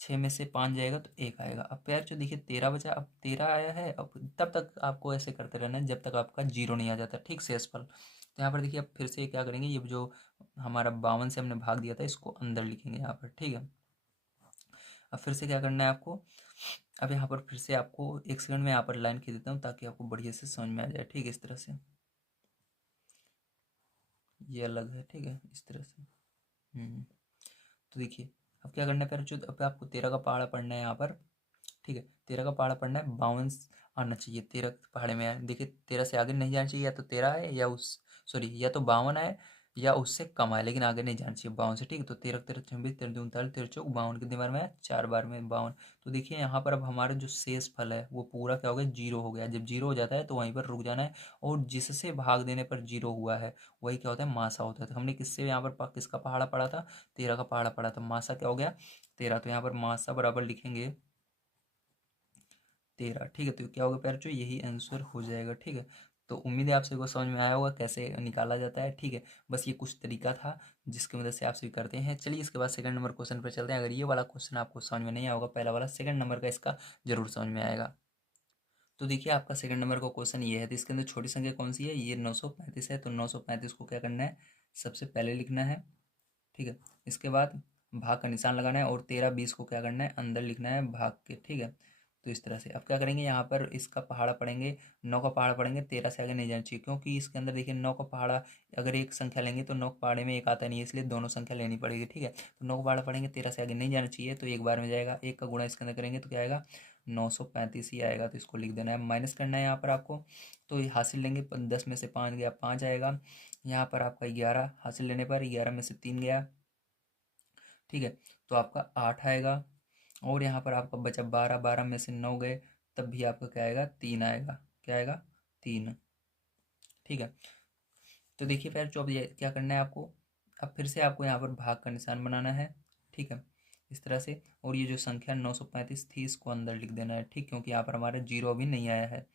6 में से 5 जाएगा तो 1 आएगा। अब प्यार जो देखिए 13 बचा, अब 13 आया है, अब तब तक आपको ऐसे करते रहना है जब तक आपका 0 नहीं आ जाता। ठीक, शेषफल। तो यहाँ पर देखिए अब फिर से क्या करेंगे, ये जो हमारा 52 से हमने भाग दिया था इसको अंदर लिखेंगे यहाँ पर। ठीक है, अब फिर से क्या करना है आपको, अब यहाँ पर फिर से आपको एक सेकंड में यहाँ पर लाइन खींच देता हूँ ताकि आपको बढ़िया से समझ में आ जाए। ठीक है, इस तरह से ये अलग है। ठीक है, इस तरह से। तो देखिए अब क्या करना है प्यारे, जो अब आपको 13 का पहाड़ा पढ़ना है यहाँ पर। ठीक है, 13 का पहाड़ा पढ़ना है, 52 आना चाहिए 13 के पहाड़े में। देखिए 13 से आगे नहीं जाना चाहिए, या तो 13 है या उस सॉरी या तो 52 है या उससे कम है, लेकिन आगे नहीं जाना चाहिए 52 से। ठीक है, तो 13 13 26 13 39 13 चौक 52, कितनी बार में है, 4 बार में 52। तो देखिए यहाँ पर अब हमारा जो शेष फल है वो पूरा क्या हो गया, 0 हो गया। जब 0 हो जाता है तो वहीं पर रुक जाना है, और जिससे भाग देने पर 0 हुआ है वही क्या होता है, मासा होता है। तो हमने किससे यहाँ पर किसका पहाड़ा पढ़ा था, 13 का पहाड़ा पढ़ा था, मासा क्या हो गया, 13। तो यहाँ पर मासा बराबर लिखेंगे 13। ठीक है, तो क्या होगा प्यारे, यही आंसर हो जाएगा। ठीक है, तो उम्मीद है आप सभी को समझ में आया होगा कैसे निकाला जाता है। ठीक है, बस ये कुछ तरीका था जिसकी मदद से आप सभी करते हैं। चलिए इसके बाद सेकंड नंबर क्वेश्चन पर चलते हैं। अगर ये वाला क्वेश्चन आपको समझ में नहीं आएगा पहला वाला, सेकंड नंबर का इसका जरूर समझ में आएगा। तो देखिए आपका सेकंड नंबर का क्वेश्चन ये है, तो इसके अंदर छोटी संख्या कौन सी है, ये 935 है, तो 935 को क्या करना है, सबसे पहले लिखना है। ठीक है, इसके बाद भाग का निशान लगाना है, और 13 20 को क्या करना है, अंदर लिखना है भाग के। ठीक है, तो इस तरह से अब क्या करेंगे, यहाँ पर इसका पहाड़ा पढ़ेंगे, 9 का पहाड़ा पढ़ेंगे, 13 से आगे नहीं जाना चाहिए, क्योंकि इसके अंदर देखिए 9 का पहाड़ा अगर एक संख्या लेंगे तो 9 के पहाड़े में एक आता नहीं है, इसलिए दोनों संख्या लेनी पड़ेगी। ठीक है, तो 9 का पहाड़ा पढ़ेंगे, 13 से आगे नहीं जाना चाहिए, तो एक बार में जाएगा, एक का गुणा इसके अंदर करेंगे तो क्या आएगा, 935 ही आएगा। तो इसको लिख देना है, माइनस करना है यहाँ पर आपको, तो ये हासिल लेंगे, 10 में से 5 गया 5 आएगा। यहाँ पर आपका 11 हासिल लेने पर 11 में से 3 गया। ठीक है, तो आपका 8 आएगा, और यहाँ पर आपका बचा 12, 12 में से 9 गए, तब भी आपका क्या आएगा, 3 आएगा। क्या आएगा, 3। ठीक है, तो देखिए फिर जो अब ये क्या करना है आपको, अब फिर से आपको यहाँ पर भाग का निशान बनाना है। ठीक है, इस तरह से, और ये जो संख्या 935 थी इसको अंदर लिख देना है। ठीक, क्योंकि यहाँ पर हमारा 0 अभी नहीं आया है।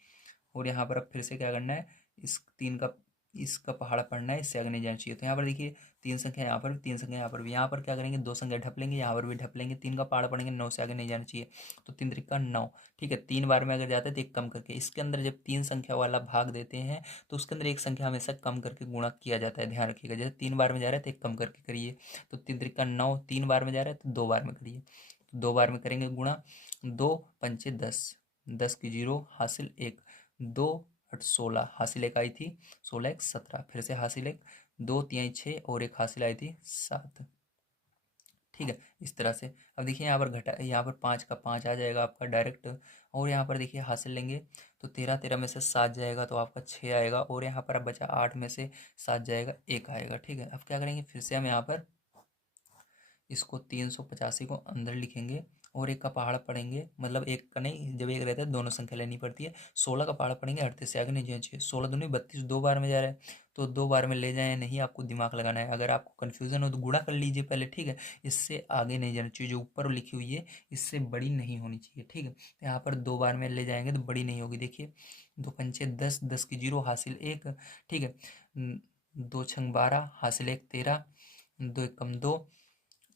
और यहाँ पर अब फिर से क्या करना है, इस 3 का इसका पहाड़ा पढ़ना है, इससे आगे नहीं जाना चाहिए। तो यहाँ पर देखिए 3 संख्या यहाँ पर भी, 3 संख्या यहाँ पर भी, यहाँ पर क्या करेंगे, 2 संख्या ढप लेंगे, यहाँ पर भी ढप लेंगे, 3 का पहाड़ा पढ़ेंगे, 9 से आगे नहीं जाना चाहिए, तो 3 त्रिका 9। ठीक है, 3 बार में अगर जाता है तो एक कम करके, इसके अंदर जब 3 संख्या वाला भाग देते हैं तो उसके अंदर एक संख्या हमेशा कम करके गुणा किया जाता है, ध्यान रखिएगा। जैसे 3 बार में जा रहा है तो एक कम करके करिए, तो 3 त्रिका 9, 3 बार में जा रहा है तो 2 बार में करिए। तो 2 बार में करेंगे गुणा, 2 पंचे 10, 10 की 0 हासिल 1, 2 8 16 हासिल 1 आई थी, 16 1 17, फिर से हासिल 1, 2 3 6 और 1 हासिल आई थी 7। ठीक है, इस तरह से। अब देखिए यहाँ पर घटा, यहाँ पर 5 का 5 आ जाएगा आपका डायरेक्ट, और यहाँ पर देखिए हासिल लेंगे तो 13 13 में से 7 जाएगा तो आपका 6 आएगा, और यहाँ पर अब बचा 8 में से 7 जाएगा 1 आएगा। ठीक है, अब क्या करेंगे, फिर से हम यहाँ पर इसको 385 को अंदर लिखेंगे और एक का पहाड़ा पढ़ेंगे, मतलब एक का नहीं, जब एक रहता है दोनों संख्या लेनी पड़ती है। 16 का पहाड़ा पढ़ेंगे, 38 से आगे नहीं जाना चाहिए। 16 दूनी 32, 2 बार में जा रहा है तो 2 बार में ले जाए, नहीं आपको दिमाग लगाना है। अगर आपको कन्फ्यूजन हो तो गुणा कर लीजिए पहले, ठीक है। इससे आगे नहीं जाना चाहिए, जो ऊपर लिखी हुई है इससे बड़ी नहीं होनी चाहिए, ठीक है। तो यहाँ पर 2 बार में ले जाएंगे तो बड़ी नहीं होगी। देखिए 2 पंचे 10, 10 की 0 हासिल 1, ठीक है। 2 छंग 12 हासिल 1 13, 2 एकम 2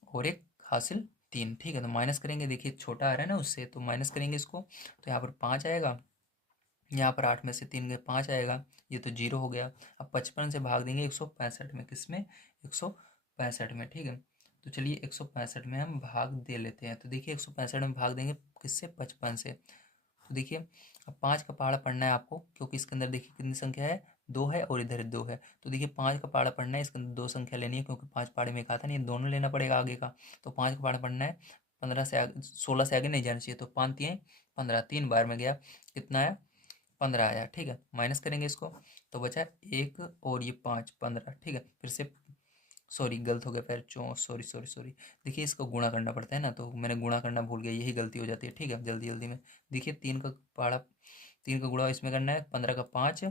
और 1 हासिल 3, ठीक है। तो माइनस करेंगे, देखिए छोटा आ रहा है ना उससे, तो माइनस करेंगे इसको, तो यहाँ पर 5 आएगा, यहाँ पर 8 में से 3 गए 5 आएगा, ये तो 0 हो गया। अब 55 से भाग देंगे 165 में, किसमें, 165 में, ठीक है। तो चलिए 165 में हम भाग दे लेते हैं। तो देखिए 165 में भाग देंगे किससे, 55 से। तो देखिए अब 5 का पहाड़ा पढ़ना है आपको, क्योंकि इसके अंदर देखिए कितनी संख्या है, 2 है और इधर 2 है। तो देखिए 5 का पहाड़ा पढ़ना है, इसके अंदर 2 संख्या लेनी है, क्योंकि 5 पहाड़े में एक आता नहीं, ये दोनों लेना पड़ेगा आगे का। तो 5 का पहाड़ा पढ़ना है, 15 से आगे, 16 से आगे नहीं जाना चाहिए। तो 5 3 15, 3 बार में गया, कितना आया, 15 आया, ठीक है। माइनस करेंगे इसको तो बचा 1 और ये 5, 15, ठीक है। फिर से सॉरी गलत हो गया, फिर सॉरी सॉरी सॉरी। देखिए इसको गुणा करना पड़ता है ना, तो मैंने गुणा करना भूल गया, यही गलती हो जाती है, ठीक है, जल्दी जल्दी में। देखिए 3 का पहाड़ा, 3 का गुणा इसमें करना है, 15 का 5,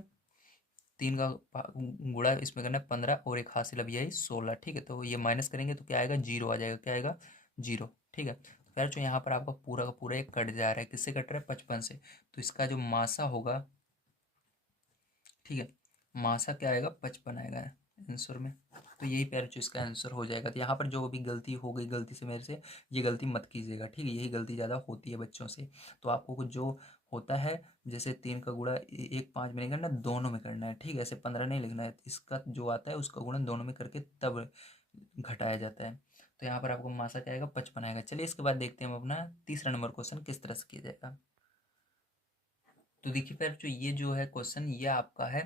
3 का गुणा इसमें करना है 15 और एक हासिल अब यही 16, ठीक है। तो ये माइनस करेंगे तो क्या आएगा, 0 आ जाएगा, क्या आएगा, 0, ठीक है। तो यार जो यहाँ पर आपका पूरा का पूरा एक कट जा रहा है, किससे कट रहा है, 55 से। तो इसका जो मासा होगा, ठीक है, मासा क्या आएगा, 55 आएगा आंसर में। तो यही प्यारे जो इसका आंसर हो जाएगा। तो यहाँ पर जो भी गलती हो गई, गलती से मेरे से, ये गलती मत कीजिएगा, ठीक है। यही गलती ज़्यादा होती है बच्चों से। तो आपको कुछ जो होता है, जैसे 3 का गुणा 1 5 में नहीं करना, दोनों में करना है, ठीक है। ऐसे 15 नहीं लिखना है, इसका जो आता है उसका गुणा दोनों में करके तब घटाया जाता है। तो यहाँ पर आपको मासा क्या आएगा, 55 आएगा। चलिए इसके बाद देखते हैं हम अपना तीसरा नंबर क्वेश्चन किस तरह से किया जाएगा। तो देखिए फिर जो ये जो है क्वेश्चन, ये आपका है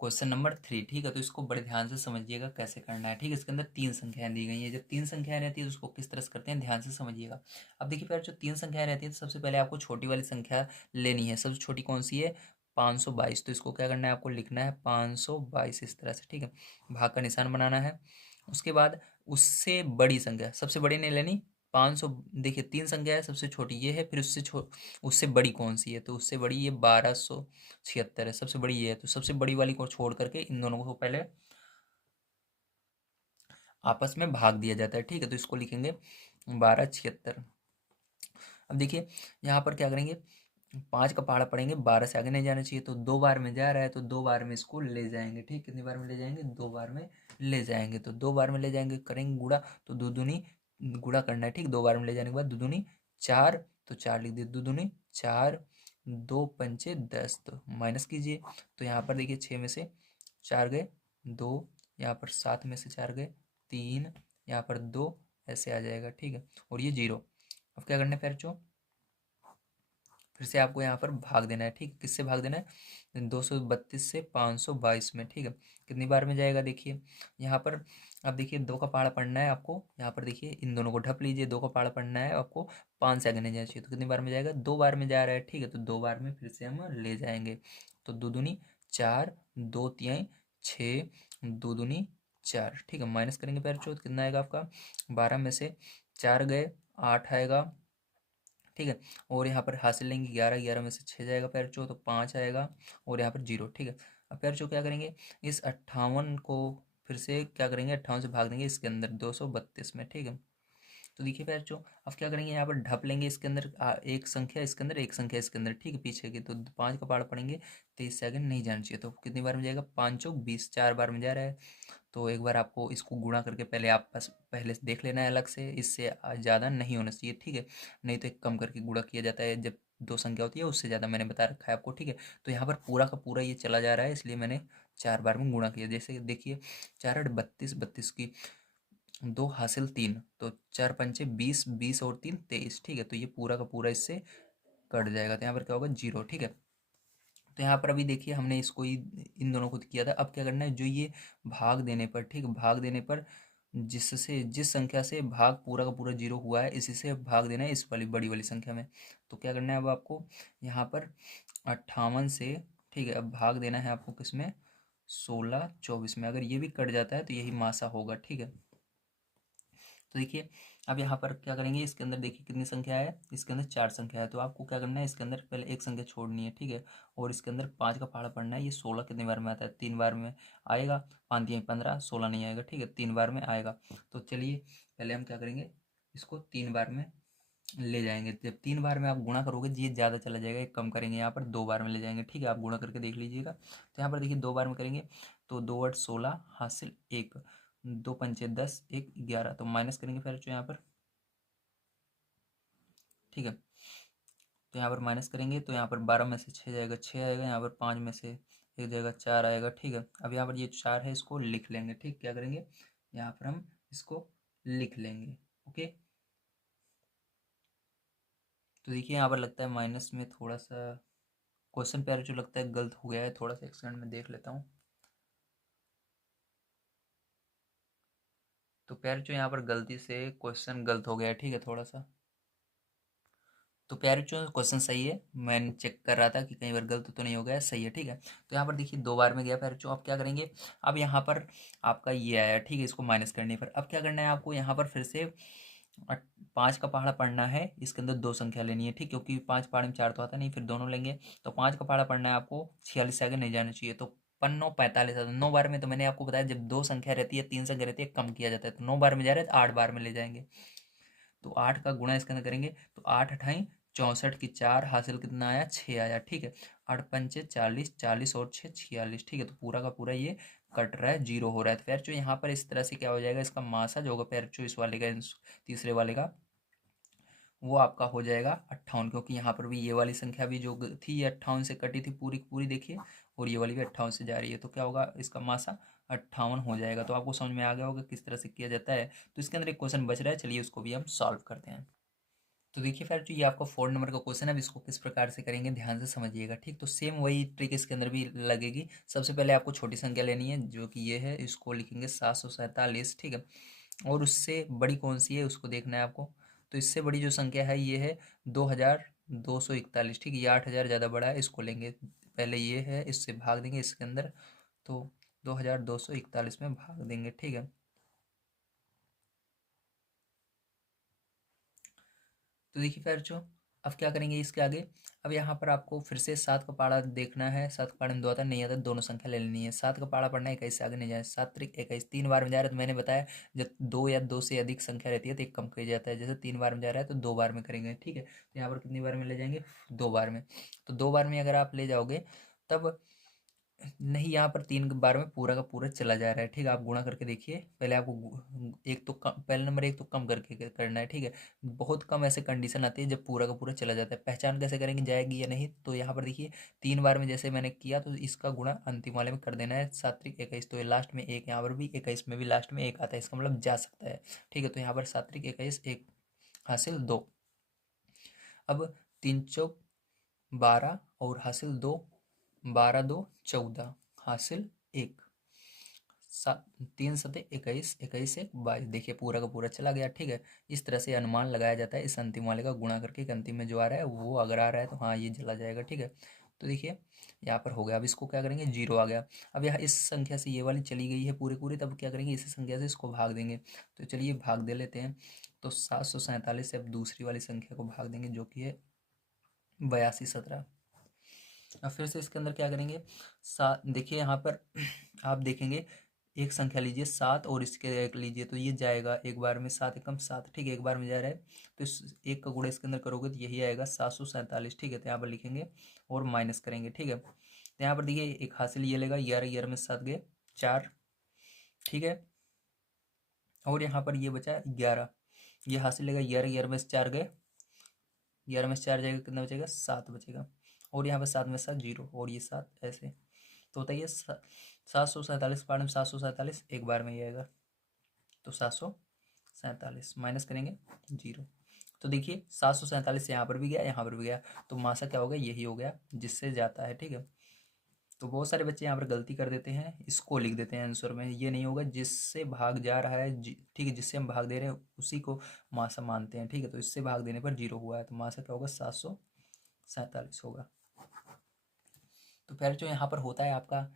क्वेश्चन नंबर 3, ठीक है। तो इसको बड़े ध्यान से समझिएगा कैसे करना है, ठीक है। इसके अंदर 3 संख्याएं दी गई हैं, जब 3 संख्याएं रहती है तो उसको किस तरह से करते हैं, ध्यान से समझिएगा। अब देखिए फिर जो 3 संख्याएं रहती है तो सबसे पहले आपको छोटी वाली संख्या लेनी है। सबसे छोटी कौन सी है, 522। तो इसको क्या करना है, आपको लिखना है 522 इस तरह से, ठीक है। भाग का निशान बनाना है। उसके बाद उससे बड़ी संख्या, सबसे बड़ी नहीं लेनी, 500, देखिए 3 संख्या है, सबसे छोटी ये है, फिर उससे बड़ी कौन सी है, तो उससे बड़ी ये 1276 है, सबसे बड़ी ये है। तो सबसे बड़ी वाली को छोड़ करके इन दोनों को पहले आपस में भाग दिया जाता है, ठीक है। तो इसको लिखेंगे 1276। अब देखिए यहाँ पर क्या करेंगे, 5 का पहाड़ा पढ़ेंगे, 12 से आगे नहीं जाना चाहिए, तो 2 बार में जा रहा है तो 2 बार में इसको ले जाएंगे, ठीक। कितनी बार में ले जाएंगे, 2 बार में ले जाएंगे। तो 2 बार में ले जाएंगे, करेंगे गुणा, तो दो दूनी गुणा करना है, ठीक। 2 बार में ले जाने के बाद दो दूनी 4, तो 4 लिख दिए, दो दूनी 4, 2 पंचे 10, तो माइनस कीजिए। तो यहाँ पर देखिए 6 में से 4 गए 2, यहाँ पर 7 में से 4 गए 3, यहाँ पर 2, ऐसे आ जाएगा, ठीक है। और ये 0। अब क्या करना है फिर जो, फिर से आपको यहाँ पर भाग देना है, ठीक। किससे भाग देना है, 232 से 522 में, ठीक है। कितनी बार में जाएगा, देखिए यहाँ पर अब देखिए 2 का पहाड़ा पढ़ना है आपको, यहाँ पर देखिए इन दोनों को ढप लीजिए, 2 का पहाड़ा पढ़ना है आपको, 5 से आगे नहीं जाना चाहिए। तो कितनी बार में जाएगा, 2 बार में जा रहा है, ठीक है। तो 2 बार में फिर से हम ले जाएंगे। तो दो दूनी 4, 2 तिहाई 6, दो दूनी 4, ठीक है। माइनस करेंगे पैर चौथ, कितना आएगा आपका, 12 में से 4 गए 8 आएगा, ठीक है। और यहाँ पर हासिल लेंगे 11, 11 में से 6 जाएगा पैर चो, तो 5 आएगा, और यहाँ पर 0, ठीक है। अब पैर चो क्या करेंगे, इस 58 को फिर से क्या करेंगे, 58 से भाग देंगे इसके अंदर 232 में, ठीक है। तो देखिए पैर चो अब क्या करेंगे, यहाँ पर ढप लेंगे इसके अंदर एक संख्या इसके अंदर, एक संख्या इसके अंदर, ठीक है, पीछे की। तो 5 का पहाड़ पढ़ेंगे, 23 से आगे नहीं जाना चाहिए। तो कितनी बार में जाएगा, 5 चौक 20, 4 बार में जा रहा है। तो एक बार आपको इसको गुणा करके पहले आप बस पहले से देख लेना है अलग से, इससे ज़्यादा नहीं होना चाहिए, ठीक है। नहीं तो एक कम करके गुणा किया जाता है जब 2 संख्या होती है, उससे ज़्यादा मैंने बता रखा है आपको, ठीक है। तो यहाँ पर पूरा का पूरा ये चला जा रहा है, इसलिए मैंने 4 बार में गुणा किया। जैसे देखिए 4 8 32, 32 की 2 हासिल 3, तो 4 पंचे 20, 20 और 3 23, ठीक है। तो ये पूरा का पूरा इससे कट जाएगा, तो यहाँ पर क्या होगा 0, ठीक है। तो यहाँ पर अभी देखिए हमने इसको ही इन दोनों को किया था। अब क्या करना है, जो ये भाग देने पर, ठीक, भाग देने पर जिससे जिस संख्या से भाग पूरा का पूरा 0 हुआ है, इसी से भाग देना है इस वाली बड़ी वाली संख्या में। तो क्या करना है अब आपको यहाँ पर 58 से, ठीक है, अब भाग देना है आपको किसमें, 16 24 में। अगर ये भी कट जाता है तो यही मासा होगा, ठीक है। तो देखिए अब यहाँ पर क्या करेंगे, इसके अंदर देखिए कितनी संख्या है, इसके अंदर 4 संख्या है। तो आपको क्या करना है, इसके अंदर पहले एक संख्या छोड़नी है, ठीक है। और इसके अंदर 5 का पहाड़ा पढ़ना है। ये 16 कितने बार में आता है, 3 बार में आएगा। 5 दिए 15, 16 नहीं आएगा, ठीक है, 3 बार में आएगा। तो चलिए पहले हम क्या करेंगे, इसको 3 बार में ले जाएंगे। जब 3 बार में आप गुणा करोगे ये ज़्यादा चला जाएगा, एक कम करेंगे, यहाँ पर 2 बार में ले जाएंगे, ठीक है। आप गुणा करके देख लीजिएगा। तो यहाँ पर देखिए 2 बार में करेंगे तो 2 8 16 हासिल 1, 2 पंचे 10, 1 11, तो माइनस करेंगे फिर जो यहाँ पर, ठीक है। तो यहाँ पर माइनस करेंगे तो यहाँ पर 12 में से 6 जाएगा, 6 आएगा। यहाँ पर 5 में से एक जाएगा, 4 आएगा, ठीक है। अब यहाँ पर ये 4 है, इसको लिख लेंगे, ठीक। क्या करेंगे, यहाँ पर हम इसको लिख लेंगे, ओके। तो देखिए यहाँ पर लगता है माइनस में थोड़ा सा क्वेश्चन पेयर जो लगता है गलत हो गया है, थोड़ा सा एक सेकंड में देख लेता हूँ। तो प्यार जो यहाँ पर गलती से क्वेश्चन गलत हो गया है, ठीक है, थोड़ा सा। तो प्यारे जो क्वेश्चन सही है, मैं चेक कर रहा था कि कहीं बार गलत तो नहीं हो गया, सही है, ठीक है। तो यहाँ पर देखिए 2 बार में गया प्यारे जो। अब क्या करेंगे, अब यहाँ पर आपका ये आया, ठीक है, इसको माइनस करने पर अब क्या करना है आपको, यहाँ पर फिर से 5 का पहाड़ा पढ़ना है। इसके अंदर 2 संख्या लेनी है, ठीक, क्योंकि 5 पहाड़े में 4 तो आता नहीं, फिर दोनों लेंगे। तो 5 का पहाड़ा पढ़ना है आपको, 46 से आगे नहीं जाना चाहिए। तो 5 45 आता है। 9 बार में तो मैंने आपको बताया जब 2 संख्या रहती है, 3 संख्या रहती है, कम किया जाता है। तो 9 बार में जा रहे हैं तो 8 बार में ले जाएंगे। तो 8 का गुणा इसके अंदर करेंगे तो 8 अठाई 64 की 4 हासिल कितना आया, 6 आया, ठीक है। 8 पंचे 40, 40 और 6 46, ठीक है। तो पूरा का पूरा ये कट रहा है, 0 हो रहा है। तो फिर जो यहाँ पर इस तरह से क्या हो जाएगा, इसका मासा जो होगा फिर जो इस वाले का, तीसरे वाले का, वो आपका हो जाएगा 58, क्योंकि यहाँ पर भी ये वाली संख्या भी जो थी ये 58 से कटी थी पूरी की पूरी, देखिए, और ये वाली भी 58 से जा रही है। तो क्या होगा, इसका मासा 58 हो जाएगा। तो आपको समझ में आ गया होगा किस तरह से किया जाता है। तो इसके अंदर एक क्वेश्चन बच रहा है, चलिए उसको भी हम सॉल्व करते हैं। तो देखिए फिर जो ये आपका 4 नंबर का क्वेश्चन है, अब इसको किस प्रकार से करेंगे ध्यान से समझिएगा, ठीक। तो सेम वही ट्रिक इसके अंदर भी लगेगी। सबसे पहले आपको छोटी संख्या लेनी है जो कि ये है, इसको लिखेंगे 747, ठीक है। और उससे बड़ी कौन सी है उसको देखना है आपको। तो इससे बड़ी जो संख्या है ये है 2241, ठीक है। ये 8000 ज़्यादा बड़ा है, इसको लेंगे। पहले ये है, इससे भाग देंगे इसके अंदर, तो 2241 में भाग देंगे, ठीक है। तो देखिए फिर जो अब क्या करेंगे इसके आगे, अब यहाँ पर आपको फिर से 7 का पाड़ा देखना है। 7 का पाड़ा में 2 आता नहीं आता, दोनों संख्या ले लेनी है। 7 का पाड़ा पढ़ना है, 21 से आगे नहीं जाए। 7 त्रिक 21, 3 बार में जा रहा है। तो मैंने बताया जब 2 या 2 से अधिक संख्या रहती है तो एक कम किया जाता है। जैसे 3 बार में जा रहा है तो 2 बार में करेंगे, ठीक है। तो यहाँ पर कितनी बार में ले जाएंगे, 2 बार में। तो 2 बार में अगर आप ले जाओगे तब नहीं, यहाँ पर 3 बार में पूरा का पूरा चला जा रहा है, ठीक है। आप गुणा करके देखिए, पहले आपको एक तो कम, पहले नंबर एक तो कम करके करना है, ठीक है। बहुत कम ऐसे कंडीशन आती है जब पूरा का पूरा चला जाता है। पहचान कैसे करेंगे जाएगी या नहीं, तो यहाँ पर देखिए 3 बार में जैसे मैंने किया, तो इसका गुणा अंतिम वाले में कर देना है। 7 त्रिक 21, तो ये लास्ट में एक, यहाँ पर भी 21 में भी लास्ट में एक आता है, इसका मतलब जा सकता है, ठीक है। तो यहाँ पर 7 त्रिक 21, एक हासिल 2। अब 3 चौक 12 और हासिल 2, 12 2 14 हासिल 1, 3 सते 21, 21 से 22, देखिए पूरा का पूरा चला गया, ठीक है। इस तरह से अनुमान लगाया जाता है इस अंतिम वाले का गुणा करके कि अंतिम में जो आ रहा है वो अगर आ रहा है तो हाँ ये चला जाएगा, ठीक है। तो देखिए यहाँ पर हो गया। अब इसको क्या करेंगे, 0 आ गया। अब यहाँ इस संख्या से ये वाली चली गई है पूरी पूरी, तब क्या करेंगे, इसी संख्या से इसको भाग देंगे। तो चलिए भाग दे लेते हैं। तो 747 से अब दूसरी वाली संख्या को भाग देंगे जो कि है 82 17। अब फिर से इसके अंदर क्या करेंगे, सात, देखिए यहाँ पर आप देखेंगे एक संख्या लीजिए 7 और इसके एक लीजिए, तो ये जाएगा एक बार में, 7 एकम 7, ठीक है, एक बार में जा रहा है। तो इस एक का गुणा इसके अंदर करोगे तो यही आएगा 747, ठीक है। तो यहाँ पर लिखेंगे और माइनस करेंगे, ठीक है। तो यहाँ पर देखिए एक हासिल ये लेगा 11, 11 में 7 गए 4, ठीक है। और यहाँ पर ये बचा 11, ये हासिल लेगा 11, 11 में से 4 गए, 11 में से 4 जाएगा, कितना बचेगा, 7 बचेगा। और यहाँ पर 7 में 7 0, और ये 7 ऐसे। तो बताइए 747 पार में 747 एक बार में ही आएगा, तो 700 47 माइनस करेंगे 0। तो देखिए 747 यहाँ पर भी गया, यहाँ पर भी गया, तो मासा क्या हो गया, यही हो गया जिससे जाता है। ठीक है, तो बहुत सारे बच्चे यहाँ पर गलती कर देते हैं, इसको लिख देते हैं आंसर में। ये नहीं होगा, जिससे भाग जा रहा है ठीक है, जिससे हम भाग दे रहे हैं उसी को मासा मानते हैं। ठीक है, तो इससे भाग देने पर 0 हुआ है, तो मासा क्या होगा, 747 होगा। तो फिर जो यहाँ पर होता है आपका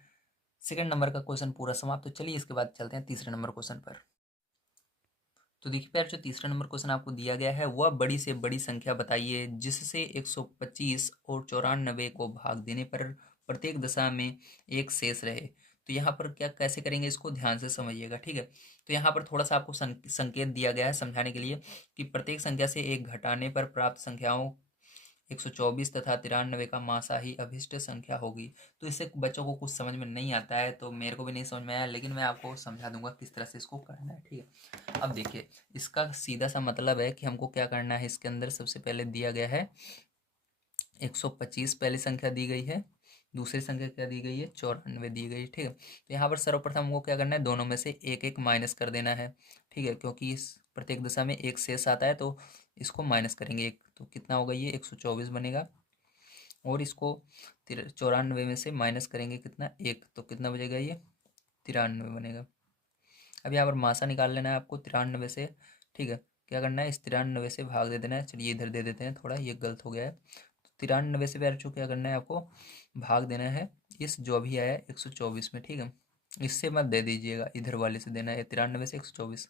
सेकंड नंबर का क्वेश्चन पूरा समाप्त। तो चलिए इसके बाद चलते हैं तीसरे नंबर क्वेश्चन पर। तो देखिए प्यार, जो तीसरा नंबर क्वेश्चन आपको दिया गया है, वह बड़ी से बड़ी संख्या बताइए जिससे 125 और 94 को भाग देने पर प्रत्येक दशा में एक शेष रहे। तो यहाँ पर क्या कैसे करेंगे, इसको ध्यान से समझिएगा। ठीक है, तो यहाँ पर थोड़ा सा आपको संकेत दिया गया है समझाने के लिए कि प्रत्येक संख्या से एक घटाने पर प्राप्त संख्याओं 124 तथा 93 का मासा ही अभिष्ट संख्या होगी। तो इससे बच्चों को कुछ समझ में नहीं आता है, तो मेरे को भी नहीं समझ में आया, लेकिन मैं आपको समझा दूंगा किस तरह से इसको करना है। ठीक है, अब देखिए इसका सीधा सा मतलब है कि हमको क्या करना है। इसके अंदर सबसे पहले दिया गया है 125 पहली संख्या दी गई है, दूसरी संख्या क्या दी गई है, 94 दी गई है। ठीक है, तो यहाँ पर सर्वप्रथम हमको क्या करना है, दोनों में से एक एक माइनस कर देना है। ठीक है, क्योंकि इस प्रत्येक दशा में एक शेष आता है, तो इसको माइनस करेंगे एक, तो कितना होगा, ये 124 बनेगा। और इसको 94 में से माइनस करेंगे कितना, एक, तो कितना बचेगा, ये 93 बनेगा। अब यहाँ पर मासा निकाल लेना है आपको 93 से। ठीक है, क्या करना है, इस 93 से भाग दे देना है। चलिए इधर दे देते हैं, थोड़ा ये गलत हो गया है। तो 93 से बच्चों क्या करना है, आपको भाग देना है इस जो भी आया है 124 में। ठीक है, इससे मत दे दीजिएगा, इधर वाले से देना है, 93 से 124।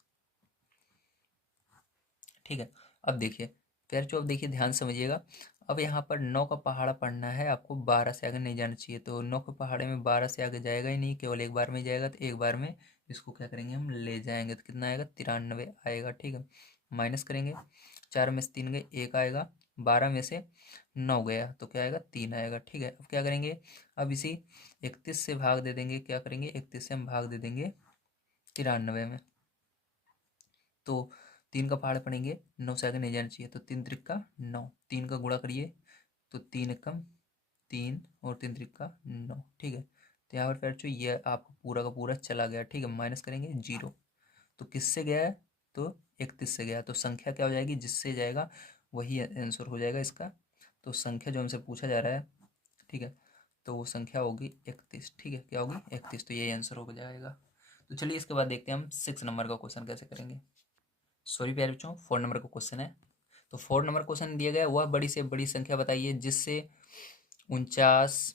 ठीक है, अब देखिए फिर जो, अब देखिए ध्यान समझिएगा। अब यहाँ पर 9 का पहाड़ा पढ़ना है आपको, 12 से आगे नहीं जाना चाहिए। तो 9 के पहाड़े में 12 से आगे जाएगा ही नहीं, केवल एक बार में जाएगा। तो एक बार में इसको क्या करेंगे, हम ले जाएंगे, तो कितना आएगा, 93 आएगा। ठीक है, माइनस करेंगे, 4 में से 3 गए, 1 आएगा, 12 में से 9 गया, तो क्या आएगा, 3 आएगा। ठीक है, अब क्या करेंगे, अब इसी 31 से भाग दे देंगे, क्या करेंगे, 31 से हम भाग दे देंगे 93 में। तो 3 का पहाड़ पड़ेंगे, 9 से आगे नहीं जाना चाहिए, तो 3 त्रिक का 9, 3 का गुणा करिए, तो 3 एकम 3 और 3 त्रिक का 9। ठीक है, तो यहाँ पर फिर जो ये आपका पूरा का पूरा चला गया। ठीक है, माइनस करेंगे 0, तो किससे गया है, तो 31 से गया, तो संख्या क्या हो जाएगी, जिससे जाएगा वही आंसर हो जाएगा इसका। तो संख्या जो हमसे पूछा जा रहा है, ठीक है, तो वो संख्या होगी 31। ठीक है, क्या होगी, 31, तो यही आंसर हो जाएगा। तो चलिए इसके बाद देखते हैं हम 6 नंबर का क्वेश्चन कैसे करेंगे। सॉरी प्यारे बच्चों, 4 नंबर का क्वेश्चन है। तो 4 नंबर क्वेश्चन दिया गया है, वह बड़ी से बड़ी संख्या बताइए जिससे 49,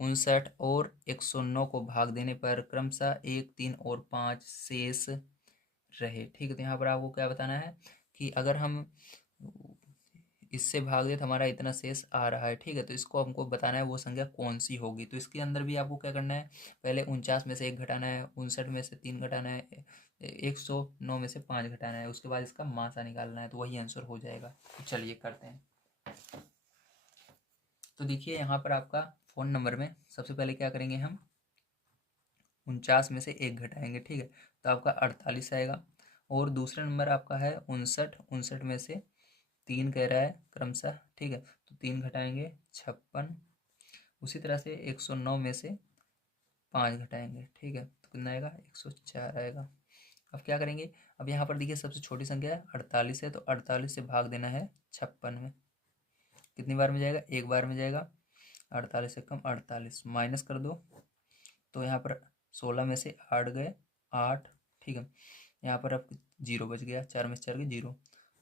59 और 109 को भाग देने पर क्रमशः 1, 3 और 5 शेष रहे। ठीक है, तो यहाँ पर आपको क्या बताना है कि अगर हम इससे भाग दे तो हमारा इतना शेष आ रहा है। ठीक है, तो इसको हमको बताना है वो संख्या कौन सी होगी। तो इसके अंदर भी आपको क्या करना है, पहले 49 में से 1 घटाना है, 59 में से 3 घटाना है, 109 में से 5 घटाना है, उसके बाद इसका मासा निकालना है, तो वही आंसर हो जाएगा। तो चलिए करते हैं। तो देखिए यहाँ पर आपका फोन नंबर में सबसे पहले क्या करेंगे, हम 49 में से 1 घटाएंगे। ठीक है, तो आपका 48 आएगा। और दूसरा नंबर आपका है 59, 59 में से 3 कह रहा है क्रमशः। ठीक है, तो 3 घटाएंगे 56। उसी तरह से 109 में से 5 घटाएंगे। ठीक है, तो कितना आएगा, 104 आएगा। अब क्या करेंगे, अब यहाँ पर देखिए सबसे छोटी संख्या है 48 है, तो 48 से भाग देना है 56 में। कितनी बार में जाएगा, एक बार में जाएगा। 48 से कम 48, माइनस कर दो, तो यहाँ पर 16 में से 8 गए, 8। ठीक है, यहाँ पर अब 0 बच गया, 4 में से 4 गए 0,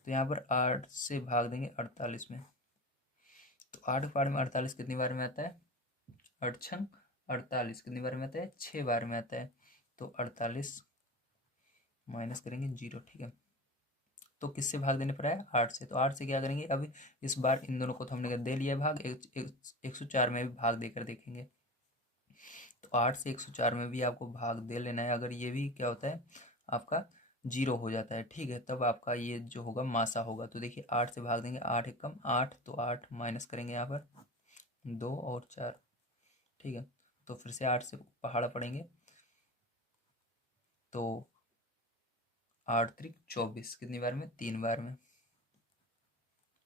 तो यहाँ पर 8 से भाग देंगे 48 में। तो 8 पार में 48 कितनी बार में आता है, 8 छंग 48 कितनी बार में आता है, 6 बार में आता है। तो 48 माइनस करेंगे 0। ठीक है, तो किससे भाग देने पर आया, 8 से। तो 8 से क्या करेंगे, अब इस बार इन दोनों को तो हमने दे लिया भाग, 104 में भी भाग देकर देखेंगे। तो 8 से 104 में भी आपको भाग दे लेना है। अगर ये भी क्या होता है आपका 0 हो जाता है, ठीक है, तब आपका ये जो होगा मासा होगा। तो देखिए 8 से भाग देंगे, 8 एकम 8, तो 8 माइनस करेंगे यहाँ पर 2 और 4। ठीक है, तो फिर से 8 से पहाड़ा पड़ेंगे, तो 8 त्रिक 24 कितनी बार में, 3 बार में,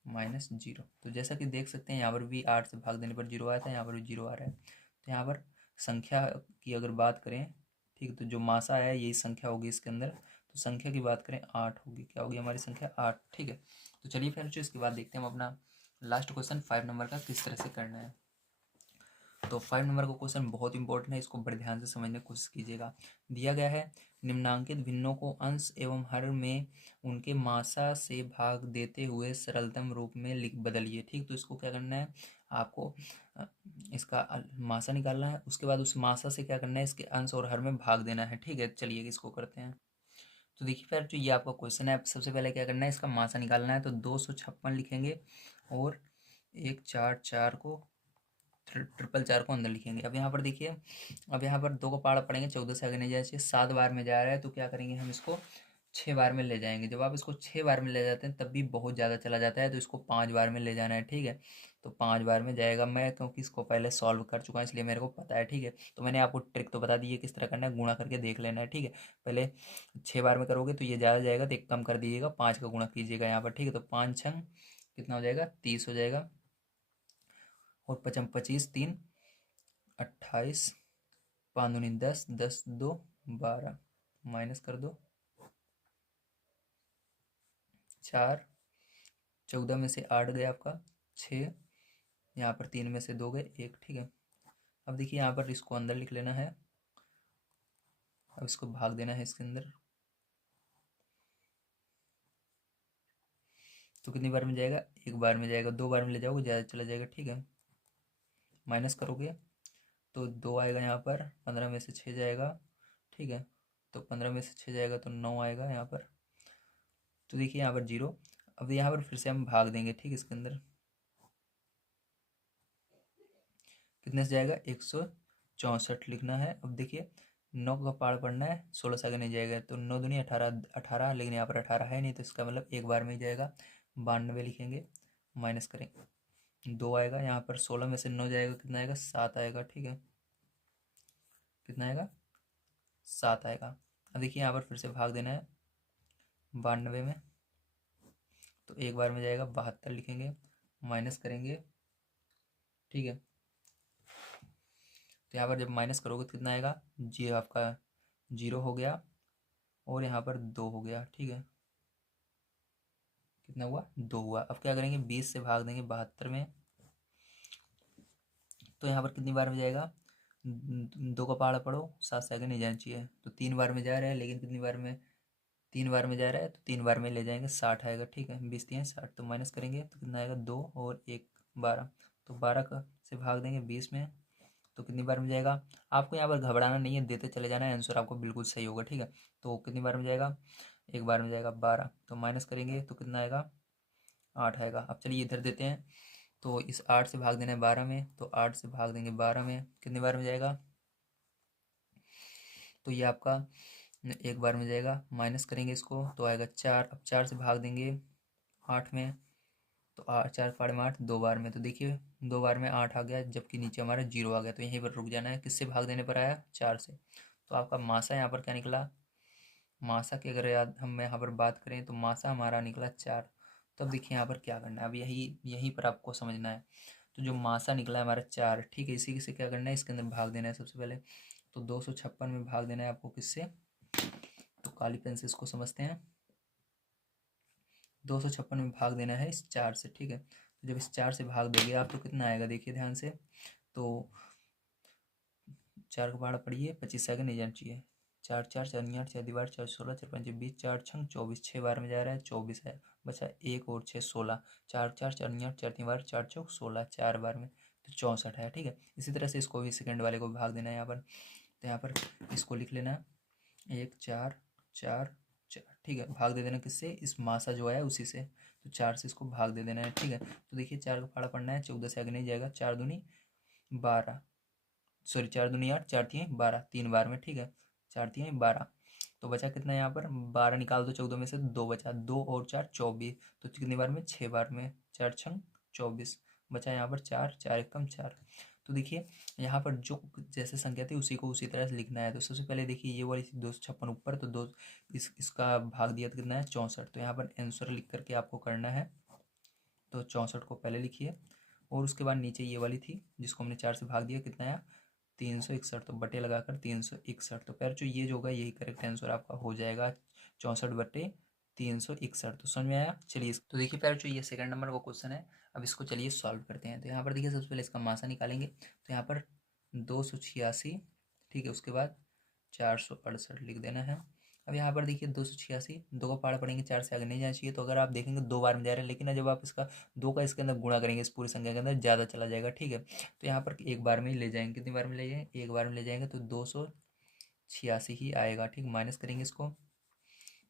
माइनस 0। तो जैसा कि देख सकते हैं यहाँ पर भी 8 से भाग देने पर 0 आया था, यहाँ पर भी 0 आ रहा है। तो यहाँ पर संख्या की अगर बात करें, ठीक है, तो जो मासा है यही संख्या होगी इसके अंदर। तो संख्या की बात करें 8 होगी, क्या होगी हमारी संख्या 8। ठीक है, तो चलिए फिर जो इसके बाद देखते हैं हम अपना लास्ट क्वेश्चन 5 नंबर का किस तरह से करना है। तो 5 नंबर का क्वेश्चन बहुत इंपॉर्टेंट है, इसको बड़े ध्यान से समझने की कोशिश कीजिएगा। दिया गया है निम्नांकित भिन्नों को अंश एवं हर में उनके मासा से भाग देते हुए सरलतम रूप में लिख बदलिए। ठीक, तो इसको क्या करना है आपको, इसका मासा निकालना है, उसके बाद उस मासा से क्या करना है इसके अंश और हर में भाग देना है। ठीक है, चलिए इसको करते हैं। तो देखिए फिर जो ये आपका क्वेश्चन है, सबसे पहले क्या करना है इसका मासा निकालना है। तो 256 लिखेंगे और 144 को 444 को अंदर लिखेंगे। अब यहाँ पर देखिए, अब यहाँ पर 2 को पहाड़ा पड़ेंगे, 14 से आगे नहीं जाए, 7 बार में जा रहा है, तो क्या करेंगे हम इसको 6 बार में ले जाएंगे। जब आप इसको 6 बार में ले जाते हैं तब भी बहुत ज़्यादा चला जाता है, तो इसको 5 बार में ले जाना है। ठीक है, तो 5 बार में जाएगा। मैं क्योंकि इसको पहले सॉल्व कर चुका हूँ इसलिए मेरे को पता है। ठीक है, तो मैंने आपको ट्रिक तो बता दी है किस तरह करना है, गुणा करके देख लेना है। ठीक है, पहले 6 बार में करोगे तो ये ज़्यादा जाएगा, तो एक कम कर दीजिएगा, 5 का गुणा कीजिएगा यहाँ पर। ठीक है, तो 5 छंग कितना हो जाएगा, 30 हो जाएगा, और 5 25 3 28, 5 दूनी 10, 10 2 12, माइनस कर दो 4, 14 में से 8 गए आपका 6, यहाँ पर 3 में से 2 गए 1। ठीक है, अब देखिए यहाँ पर इसको अंदर लिख लेना है, अब इसको भाग देना है इसके अंदर। तो कितनी बार में जाएगा, एक बार में जाएगा, 2 बार में ले जाओगे ज़्यादा चला जाएगा। ठीक है, माइनस करोगे तो 2 आएगा यहाँ पर, 15 में से 6 जाएगा। ठीक है, तो 15 में से 6 जाएगा तो 9 आएगा यहाँ पर। तो देखिए यहाँ पर 0। अब यहाँ पर फिर से हम भाग देंगे। ठीक है, इसके अंदर कितने से जाएगा, 164 लिखना है। अब देखिए 9 का पार पढ़ना है, 16 से आगे नहीं जाएगा, तो 9 दूनी 18, 18, लेकिन यहाँ पर 18 है नहीं, तो इसका मतलब एक बार में ही जाएगा। 92 लिखेंगे, माइनस करेंगे, 2 आएगा यहाँ पर, 16 में से 9 जाएगा, कितना आएगा, 7 आएगा। ठीक है, कितना आएगा, 7 आएगा। अब देखिए यहाँ पर फिर से भाग देना है 92 में, तो एक बार में जाएगा, 72 लिखेंगे, माइनस करेंगे। ठीक है, तो यहाँ पर जब माइनस करोगे तो कितना आएगा, जी आपका 0 हो गया, और यहाँ पर 2 हो गया। ठीक है, कितना हुआ, 2 हुआ। अब क्या करेंगे, 20 से भाग देंगे 72 में, तो यहाँ पर कितनी बार में जाएगा, 2 का पहाड़ा पढ़ो, 7 से आगे नहीं जाना चाहिए, तो 3 बार में जा रहा है, लेकिन कितनी बार में, 3 बार में जा रहा है, तो 3 बार में ले जाएंगे, 60 आएगा। ठीक है, 20 3 60, तो माइनस करेंगे तो कितना आएगा, 2 और 1 12, तो 12 का से भाग देंगे 20 में, तो कितनी बार में जाएगा। आपको यहाँ पर घबराना नहीं है, देते चले जाना है, आंसर आपको बिल्कुल सही होगा। ठीक है, तो कितनी बार में जाएगा, एक बार में जाएगा 12, तो माइनस करेंगे तो कितना आएगा, 8 आएगा। अब चलिए इधर देते हैं, तो इस 8 से भाग देना है 12 में, तो 8 से भाग देंगे 12 में, कितनी बार में जाएगा, तो ये आपका एक बार में जाएगा, माइनस करेंगे इसको तो आएगा 4। अब 4 से भाग देंगे 8 में, तो 4 फाड़ में 8, 2 बार में, तो देखिए 2 बार में 8 आ गया, जबकि नीचे हमारा 0 आ गया, तो यहीं पर रुक जाना है। किससे भाग देने पर आया, 4 से। तो आपका मासा यहाँ पर क्या निकला, मासा की अगर याद हम यहाँ पर बात करें तो मासा हमारा निकला 4। तो अब देखिए यहाँ पर क्या करना है, अब यहीं पर आपको समझना है। तो जो मासा निकला है हमारा 4, ठीक है, इसी से क्या करना है, इसके अंदर भाग देना है सबसे पहले। तो 256 में भाग देना है आपको किससे, तो काली पेन से इसको समझते हैं। 256 में भाग देना है इस 4 से। ठीक है, तो जब इस 4 से भाग दोगे आप तो कितना आएगा, देखिए ध्यान से, तो 4 का पहाड़ा पढ़िए, 25 से आगे नहीं जाना चाहिए, 4 4 4 8 4 दीवार 4 16 4 5 20 4 छंग 24, 6 बार में जा रहा है, 24 है, बचा 1 और 6 16, 4 4 4 8 4 3 बार 4 चौक 16, 4 बार में तो 64 है। ठीक है, इसी तरह से इसको भी सेकंड वाले को भाग देना है यहाँ पर। तो यहाँ पर इसको लिख लेना 1 4 4 4। ठीक है, भाग दे देना किससे, इस मासा जो है उसी से, तो 4 से इसको भाग दे देना है। ठीक है, तो देखिए 4 का फाड़ा पड़ना है, 14 से आगे नहीं जाएगा, 4 दूनी 12, सॉरी 4 दूनी 8, 4 3 12, 3 बार में। ठीक है, 4 3 12, तो बचा कितना यहाँ पर, 12 निकाल दो 14 में से, 2 बचा, 2 और 4 24, तो कितनी बार में, 6 बार में, 4 छंग 24, बचा यहाँ पर 4, 4 एक कम 4। तो देखिए यहाँ पर जो जैसे संख्या थी उसी को उसी तरह से लिखना है। तो सबसे पहले देखिए ये वाली 256 ऊपर, तो दो इसका भाग दिया तो कितना है 64, तो यहाँ पर आंसर लिख करके आपको करना है। तो 64 को पहले लिखिए, और उसके बाद नीचे ये वाली थी जिसको हमने 4 से भाग दिया, कितना आया 361, तो बटे लगाकर 361, तो फिर जो ये जो होगा यही करेक्ट आंसर आपका हो जाएगा। 64/361। तो समझ में आया। चलिए तो देखिए प्यारे बच्चों, ये सेकंड नंबर का क्वेश्चन है। अब इसको चलिए सॉल्व करते हैं। तो यहाँ पर देखिए सबसे पहले इसका मासा निकालेंगे। तो यहाँ पर 286, ठीक है, उसके बाद 468 लिख देना है। अब यहाँ पर देखिए 286, दो का पहाड़ पड़ेंगे, 4 से आगे नहीं जाना चाहिए। तो अगर आप देखेंगे 2 बार में जा रहा है, लेकिन जब आप इसका 2 का इसके अंदर गुणा करेंगे, इस पूरी संख्या के अंदर ज़्यादा चला जाएगा, ठीक है। तो यहाँ पर एक बार में ही ले जाएंगे। कितनी बार में ले जाएंगे? एक बार में ले जाएंगे तो 286 ही आएगा, ठीक। माइनस करेंगे इसको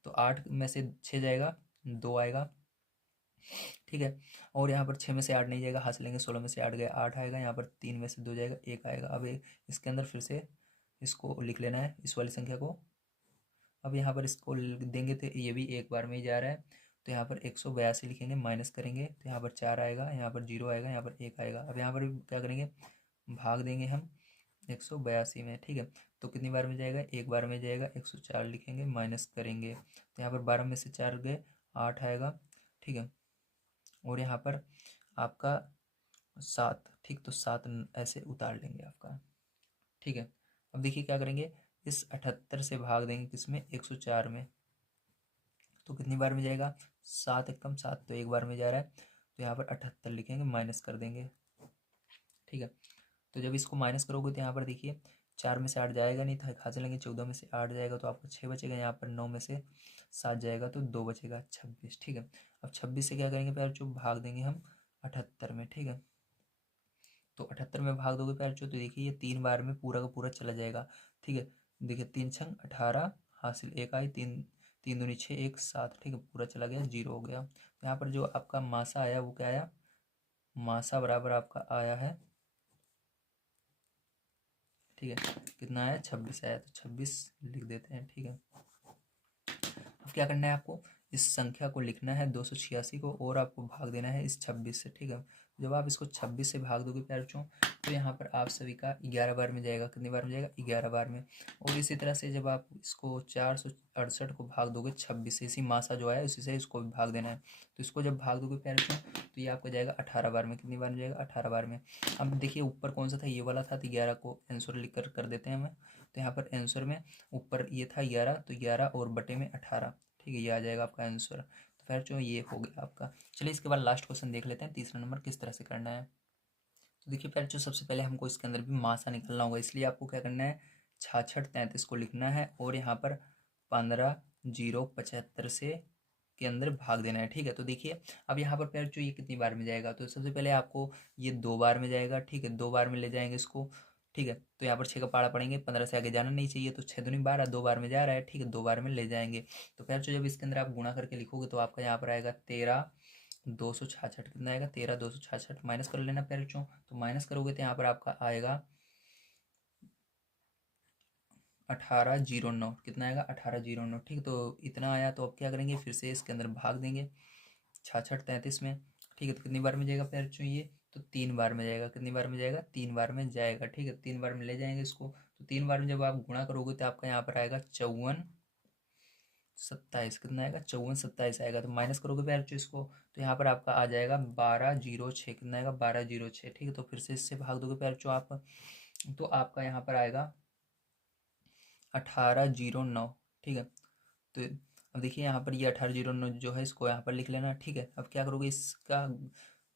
तो 8 में से 6 जाएगा, 2 आएगा, ठीक है। और यहाँ पर 6 में से 8 नहीं जाएगा, हाथ से लेंगे, 16 में से 8 गया, 8 आएगा। यहाँ पर 3 में से 2 जाएगा, 1 आएगा। अब इसके अंदर फिर से इसको लिख लेना है, इस वाली संख्या को। अब यहाँ पर इसको देंगे तो ये भी एक बार में ही जा रहा है। तो यहाँ पर 182 लिखेंगे, माइनस करेंगे तो यहाँ पर 4 आएगा, यहाँ पर 0 आएगा, यहाँ पर 1 आएगा। अब यहाँ पर क्या करेंगे, भाग देंगे हम 182 में, ठीक है। तो कितनी बार में जाएगा? एक बार में जाएगा। 104 लिखेंगे, माइनस करेंगे तो यहाँ पर 12 में से 4 गए, 8 आएगा, ठीक है। और यहाँ पर आपका 7, ठीक। तो 7 ऐसे उतार लेंगे आपका, ठीक है। अब देखिए क्या करेंगे, इस 78 से भाग देंगे किसमें? 104 में। तो कितनी बार में जाएगा? 7 एकम 7, तो एक बार में जा रहा है। तो यहाँ पर 78 लिखेंगे, माइनस कर देंगे, ठीक है। तो जब इसको माइनस करोगे तो यहाँ पर देखिए 4 में से 8 जाएगा नहीं था, खा चलेंगे, 14 में से 8 जाएगा तो आपको 6 बचेगा। यहाँ पर 9 में से 7 जाएगा तो 2 बचेगा, 26, ठीक है। अब 26 से क्या करेंगे प्यार चो, भाग देंगे हम 78 में, ठीक है। तो 78 में भाग दोगे प्यार चो तो देखिए ये 3 बार में पूरा का पूरा चला जाएगा, ठीक है। देखिए 3 छंग 18, हासिल 1 आई, 3 3 दूनी 6, 1 7, ठीक है, पूरा चला गया, 0 हो गया। तो यहाँ पर जो आपका मासा आया वो क्या आया? मासा बराबर आपका आया है, ठीक है, कितना आया? 26 आया। तो 26 लिख देते हैं, ठीक है। अब क्या करना है आपको, इस संख्या को लिखना है 286 को, और आपको भाग देना है इस 26 से, ठीक है। जब आप इसको 26 से भाग दोगे प्यारे बच्चों तो यहाँ पर आप सभी का 11 बार में जाएगा। कितनी बार में जाएगा? 11 बार में। और इसी तरह से जब आप इसको 468 को भाग दोगे 26 से, इसी मासा जो आया उसी से इसको भी भाग देना है। तो इसको जब भाग दोगे प्यारे बच्चों तो ये आपका जाएगा 18 बार में। कितनी बार में जाएगा? 18 बार में। अब देखिए ऊपर कौन सा था? ये वाला था, तो 11 को आंसर लिख कर देते हैं हमें। तो यहाँ पर आंसर में ऊपर ये था 11, तो 11 और बटे में 18, ठीक है, ये आ जाएगा आपका आंसर। तो फिर जो ये हो गया आपका। चलिए इसके बाद लास्ट क्वेश्चन देख लेते हैं, तीसरा नंबर किस तरह से करना है। तो देखिए पहले जो सबसे पहले हमको इसके अंदर भी मासा निकालना होगा, इसलिए आपको क्या करना है, 6633 को लिखना है और यहाँ पर 15,075 से के अंदर भाग देना है, ठीक है। तो देखिए अब यहाँ पर पहले जो ये कितनी बार में जाएगा, तो सबसे पहले आपको ये 2 बार में जाएगा, ठीक है, 2 बार में ले जाएंगे इसको, ठीक है। तो यहाँ पर 6 का पाड़ा पड़ेंगे, 15 से आगे जाना नहीं चाहिए, तो 6 दूनी 12, 2 बार में जा रहा है, ठीक है, 2 बार में ले जाएंगे। तो फिर जब इसके अंदर आप गुणा करके लिखोगे तो आपका यहाँ पर आएगा 13,266। कितना आएगा? 13,266। माइनस कर लेना प्यारे बच्चों। तो माइनस करोगे तो यहाँ पर आपका आएगा 1809। कितना आएगा? 1809, ठीक। तो इतना आया। तो अब क्या करेंगे, फिर से इसके अंदर भाग देंगे 6633 में, ठीक है। तो कितनी बार में जाएगा प्यारे बच्चों ये? तो 3 बार में जाएगा। कितनी बार में जाएगा? 3 बार में जाएगा, ठीक है। 3 बार में ले जाएंगे इसको। तो 3 बार में जब आप गुणा करोगे तो आपका यहाँ पर आएगा 5427। कितना आएगा? 5427 आएगा। तो माइनस करोगे प्यारे बच्चों इसको, तो यहाँ पर आपका आ जाएगा 1206। कितना आएगा? 1206, ठीक है। तो फिर से इससे भाग दोगे प्यारे बच्चों आप, तो आपका यहाँ पर आएगा 1809, ठीक है। तो अब देखिए यहाँ पर ये 1809 जो है इसको यहाँ पर लिख लेना, ठीक है। अब क्या करोगे, इसका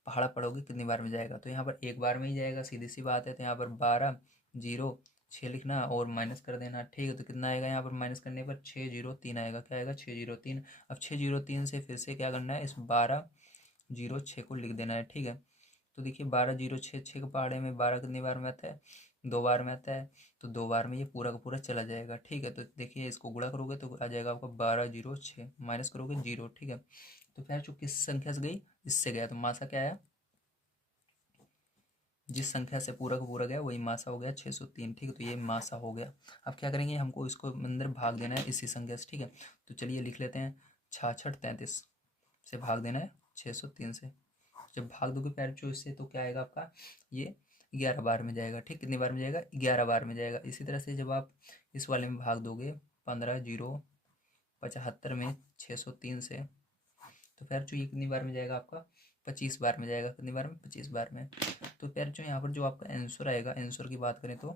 पहाड़ा पढ़ोगे कितनी बार में जाएगा, तो यहाँ पर एक बार में ही जाएगा, सीधी सी बात है। तो यहाँ पर 1206 लिखना और माइनस कर देना, ठीक है। तो कितना आएगा यहाँ पर? माइनस करने पर 603 आएगा। क्या आएगा? 603। अब 603 से फिर से क्या करना है, इस 1206 को लिख देना है, ठीक है। तो देखिए 1206, 6 के पहाड़े में 12 कितनी बार में आता है? 2 बार में आता है। तो 2 बार में ये पूरा का पूरा चला जाएगा, ठीक है। तो देखिए इसको गुणा करोगे तो आ जाएगा आपका 1206, माइनस करोगे 0, ठीक है। तो फिर जो किस संख्या से गई? इससे गया, तो मासा क्या आया? जिस संख्या से पूरा का पूरा गया वही मासा हो गया, 603, ठीक है। तो ये मासा हो गया। अब क्या करेंगे, हमको इसको अंदर भाग देना है इसी संख्या से, ठीक है। तो चलिए लिख लेते हैं 6633 से भाग देना है 603 से। जब भाग दोगे पैर चॉइस से तो क्या आएगा आपका, ये 11 बार में जाएगा, ठीक। कितनी बार में जाएगा? 11 बार में जाएगा। इसी तरह से जब आप इस वाले में भाग दोगे 15,075 में 603 से, तो पैर चो ये कितनी बार में जाएगा आपका? 25 बार में जाएगा। कितनी बार में? 25 बार में। तो पैर चो यहाँ पर जो आपका आंसर आएगा, आंसर की बात करें तो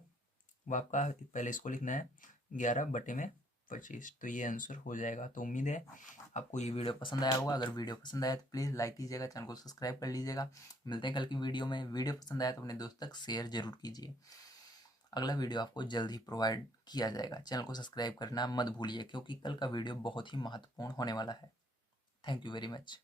वो आपका पहले इसको लिखना है 11 बटे में 25। तो ये आंसर हो जाएगा। तो उम्मीद है आपको ये वीडियो पसंद आया होगा। अगर वीडियो पसंद आया तो प्लीज़ लाइक कीजिएगा, चैनल को सब्सक्राइब कर लीजिएगा। मिलते हैं कल की वीडियो में। वीडियो पसंद आया तो अपने दोस्त तक शेयर जरूर कीजिए। अगला वीडियो आपको जल्द ही प्रोवाइड किया जाएगा। चैनल को सब्सक्राइब करना मत भूलिए, क्योंकि कल का वीडियो बहुत ही महत्वपूर्ण होने वाला है। Thank you very much.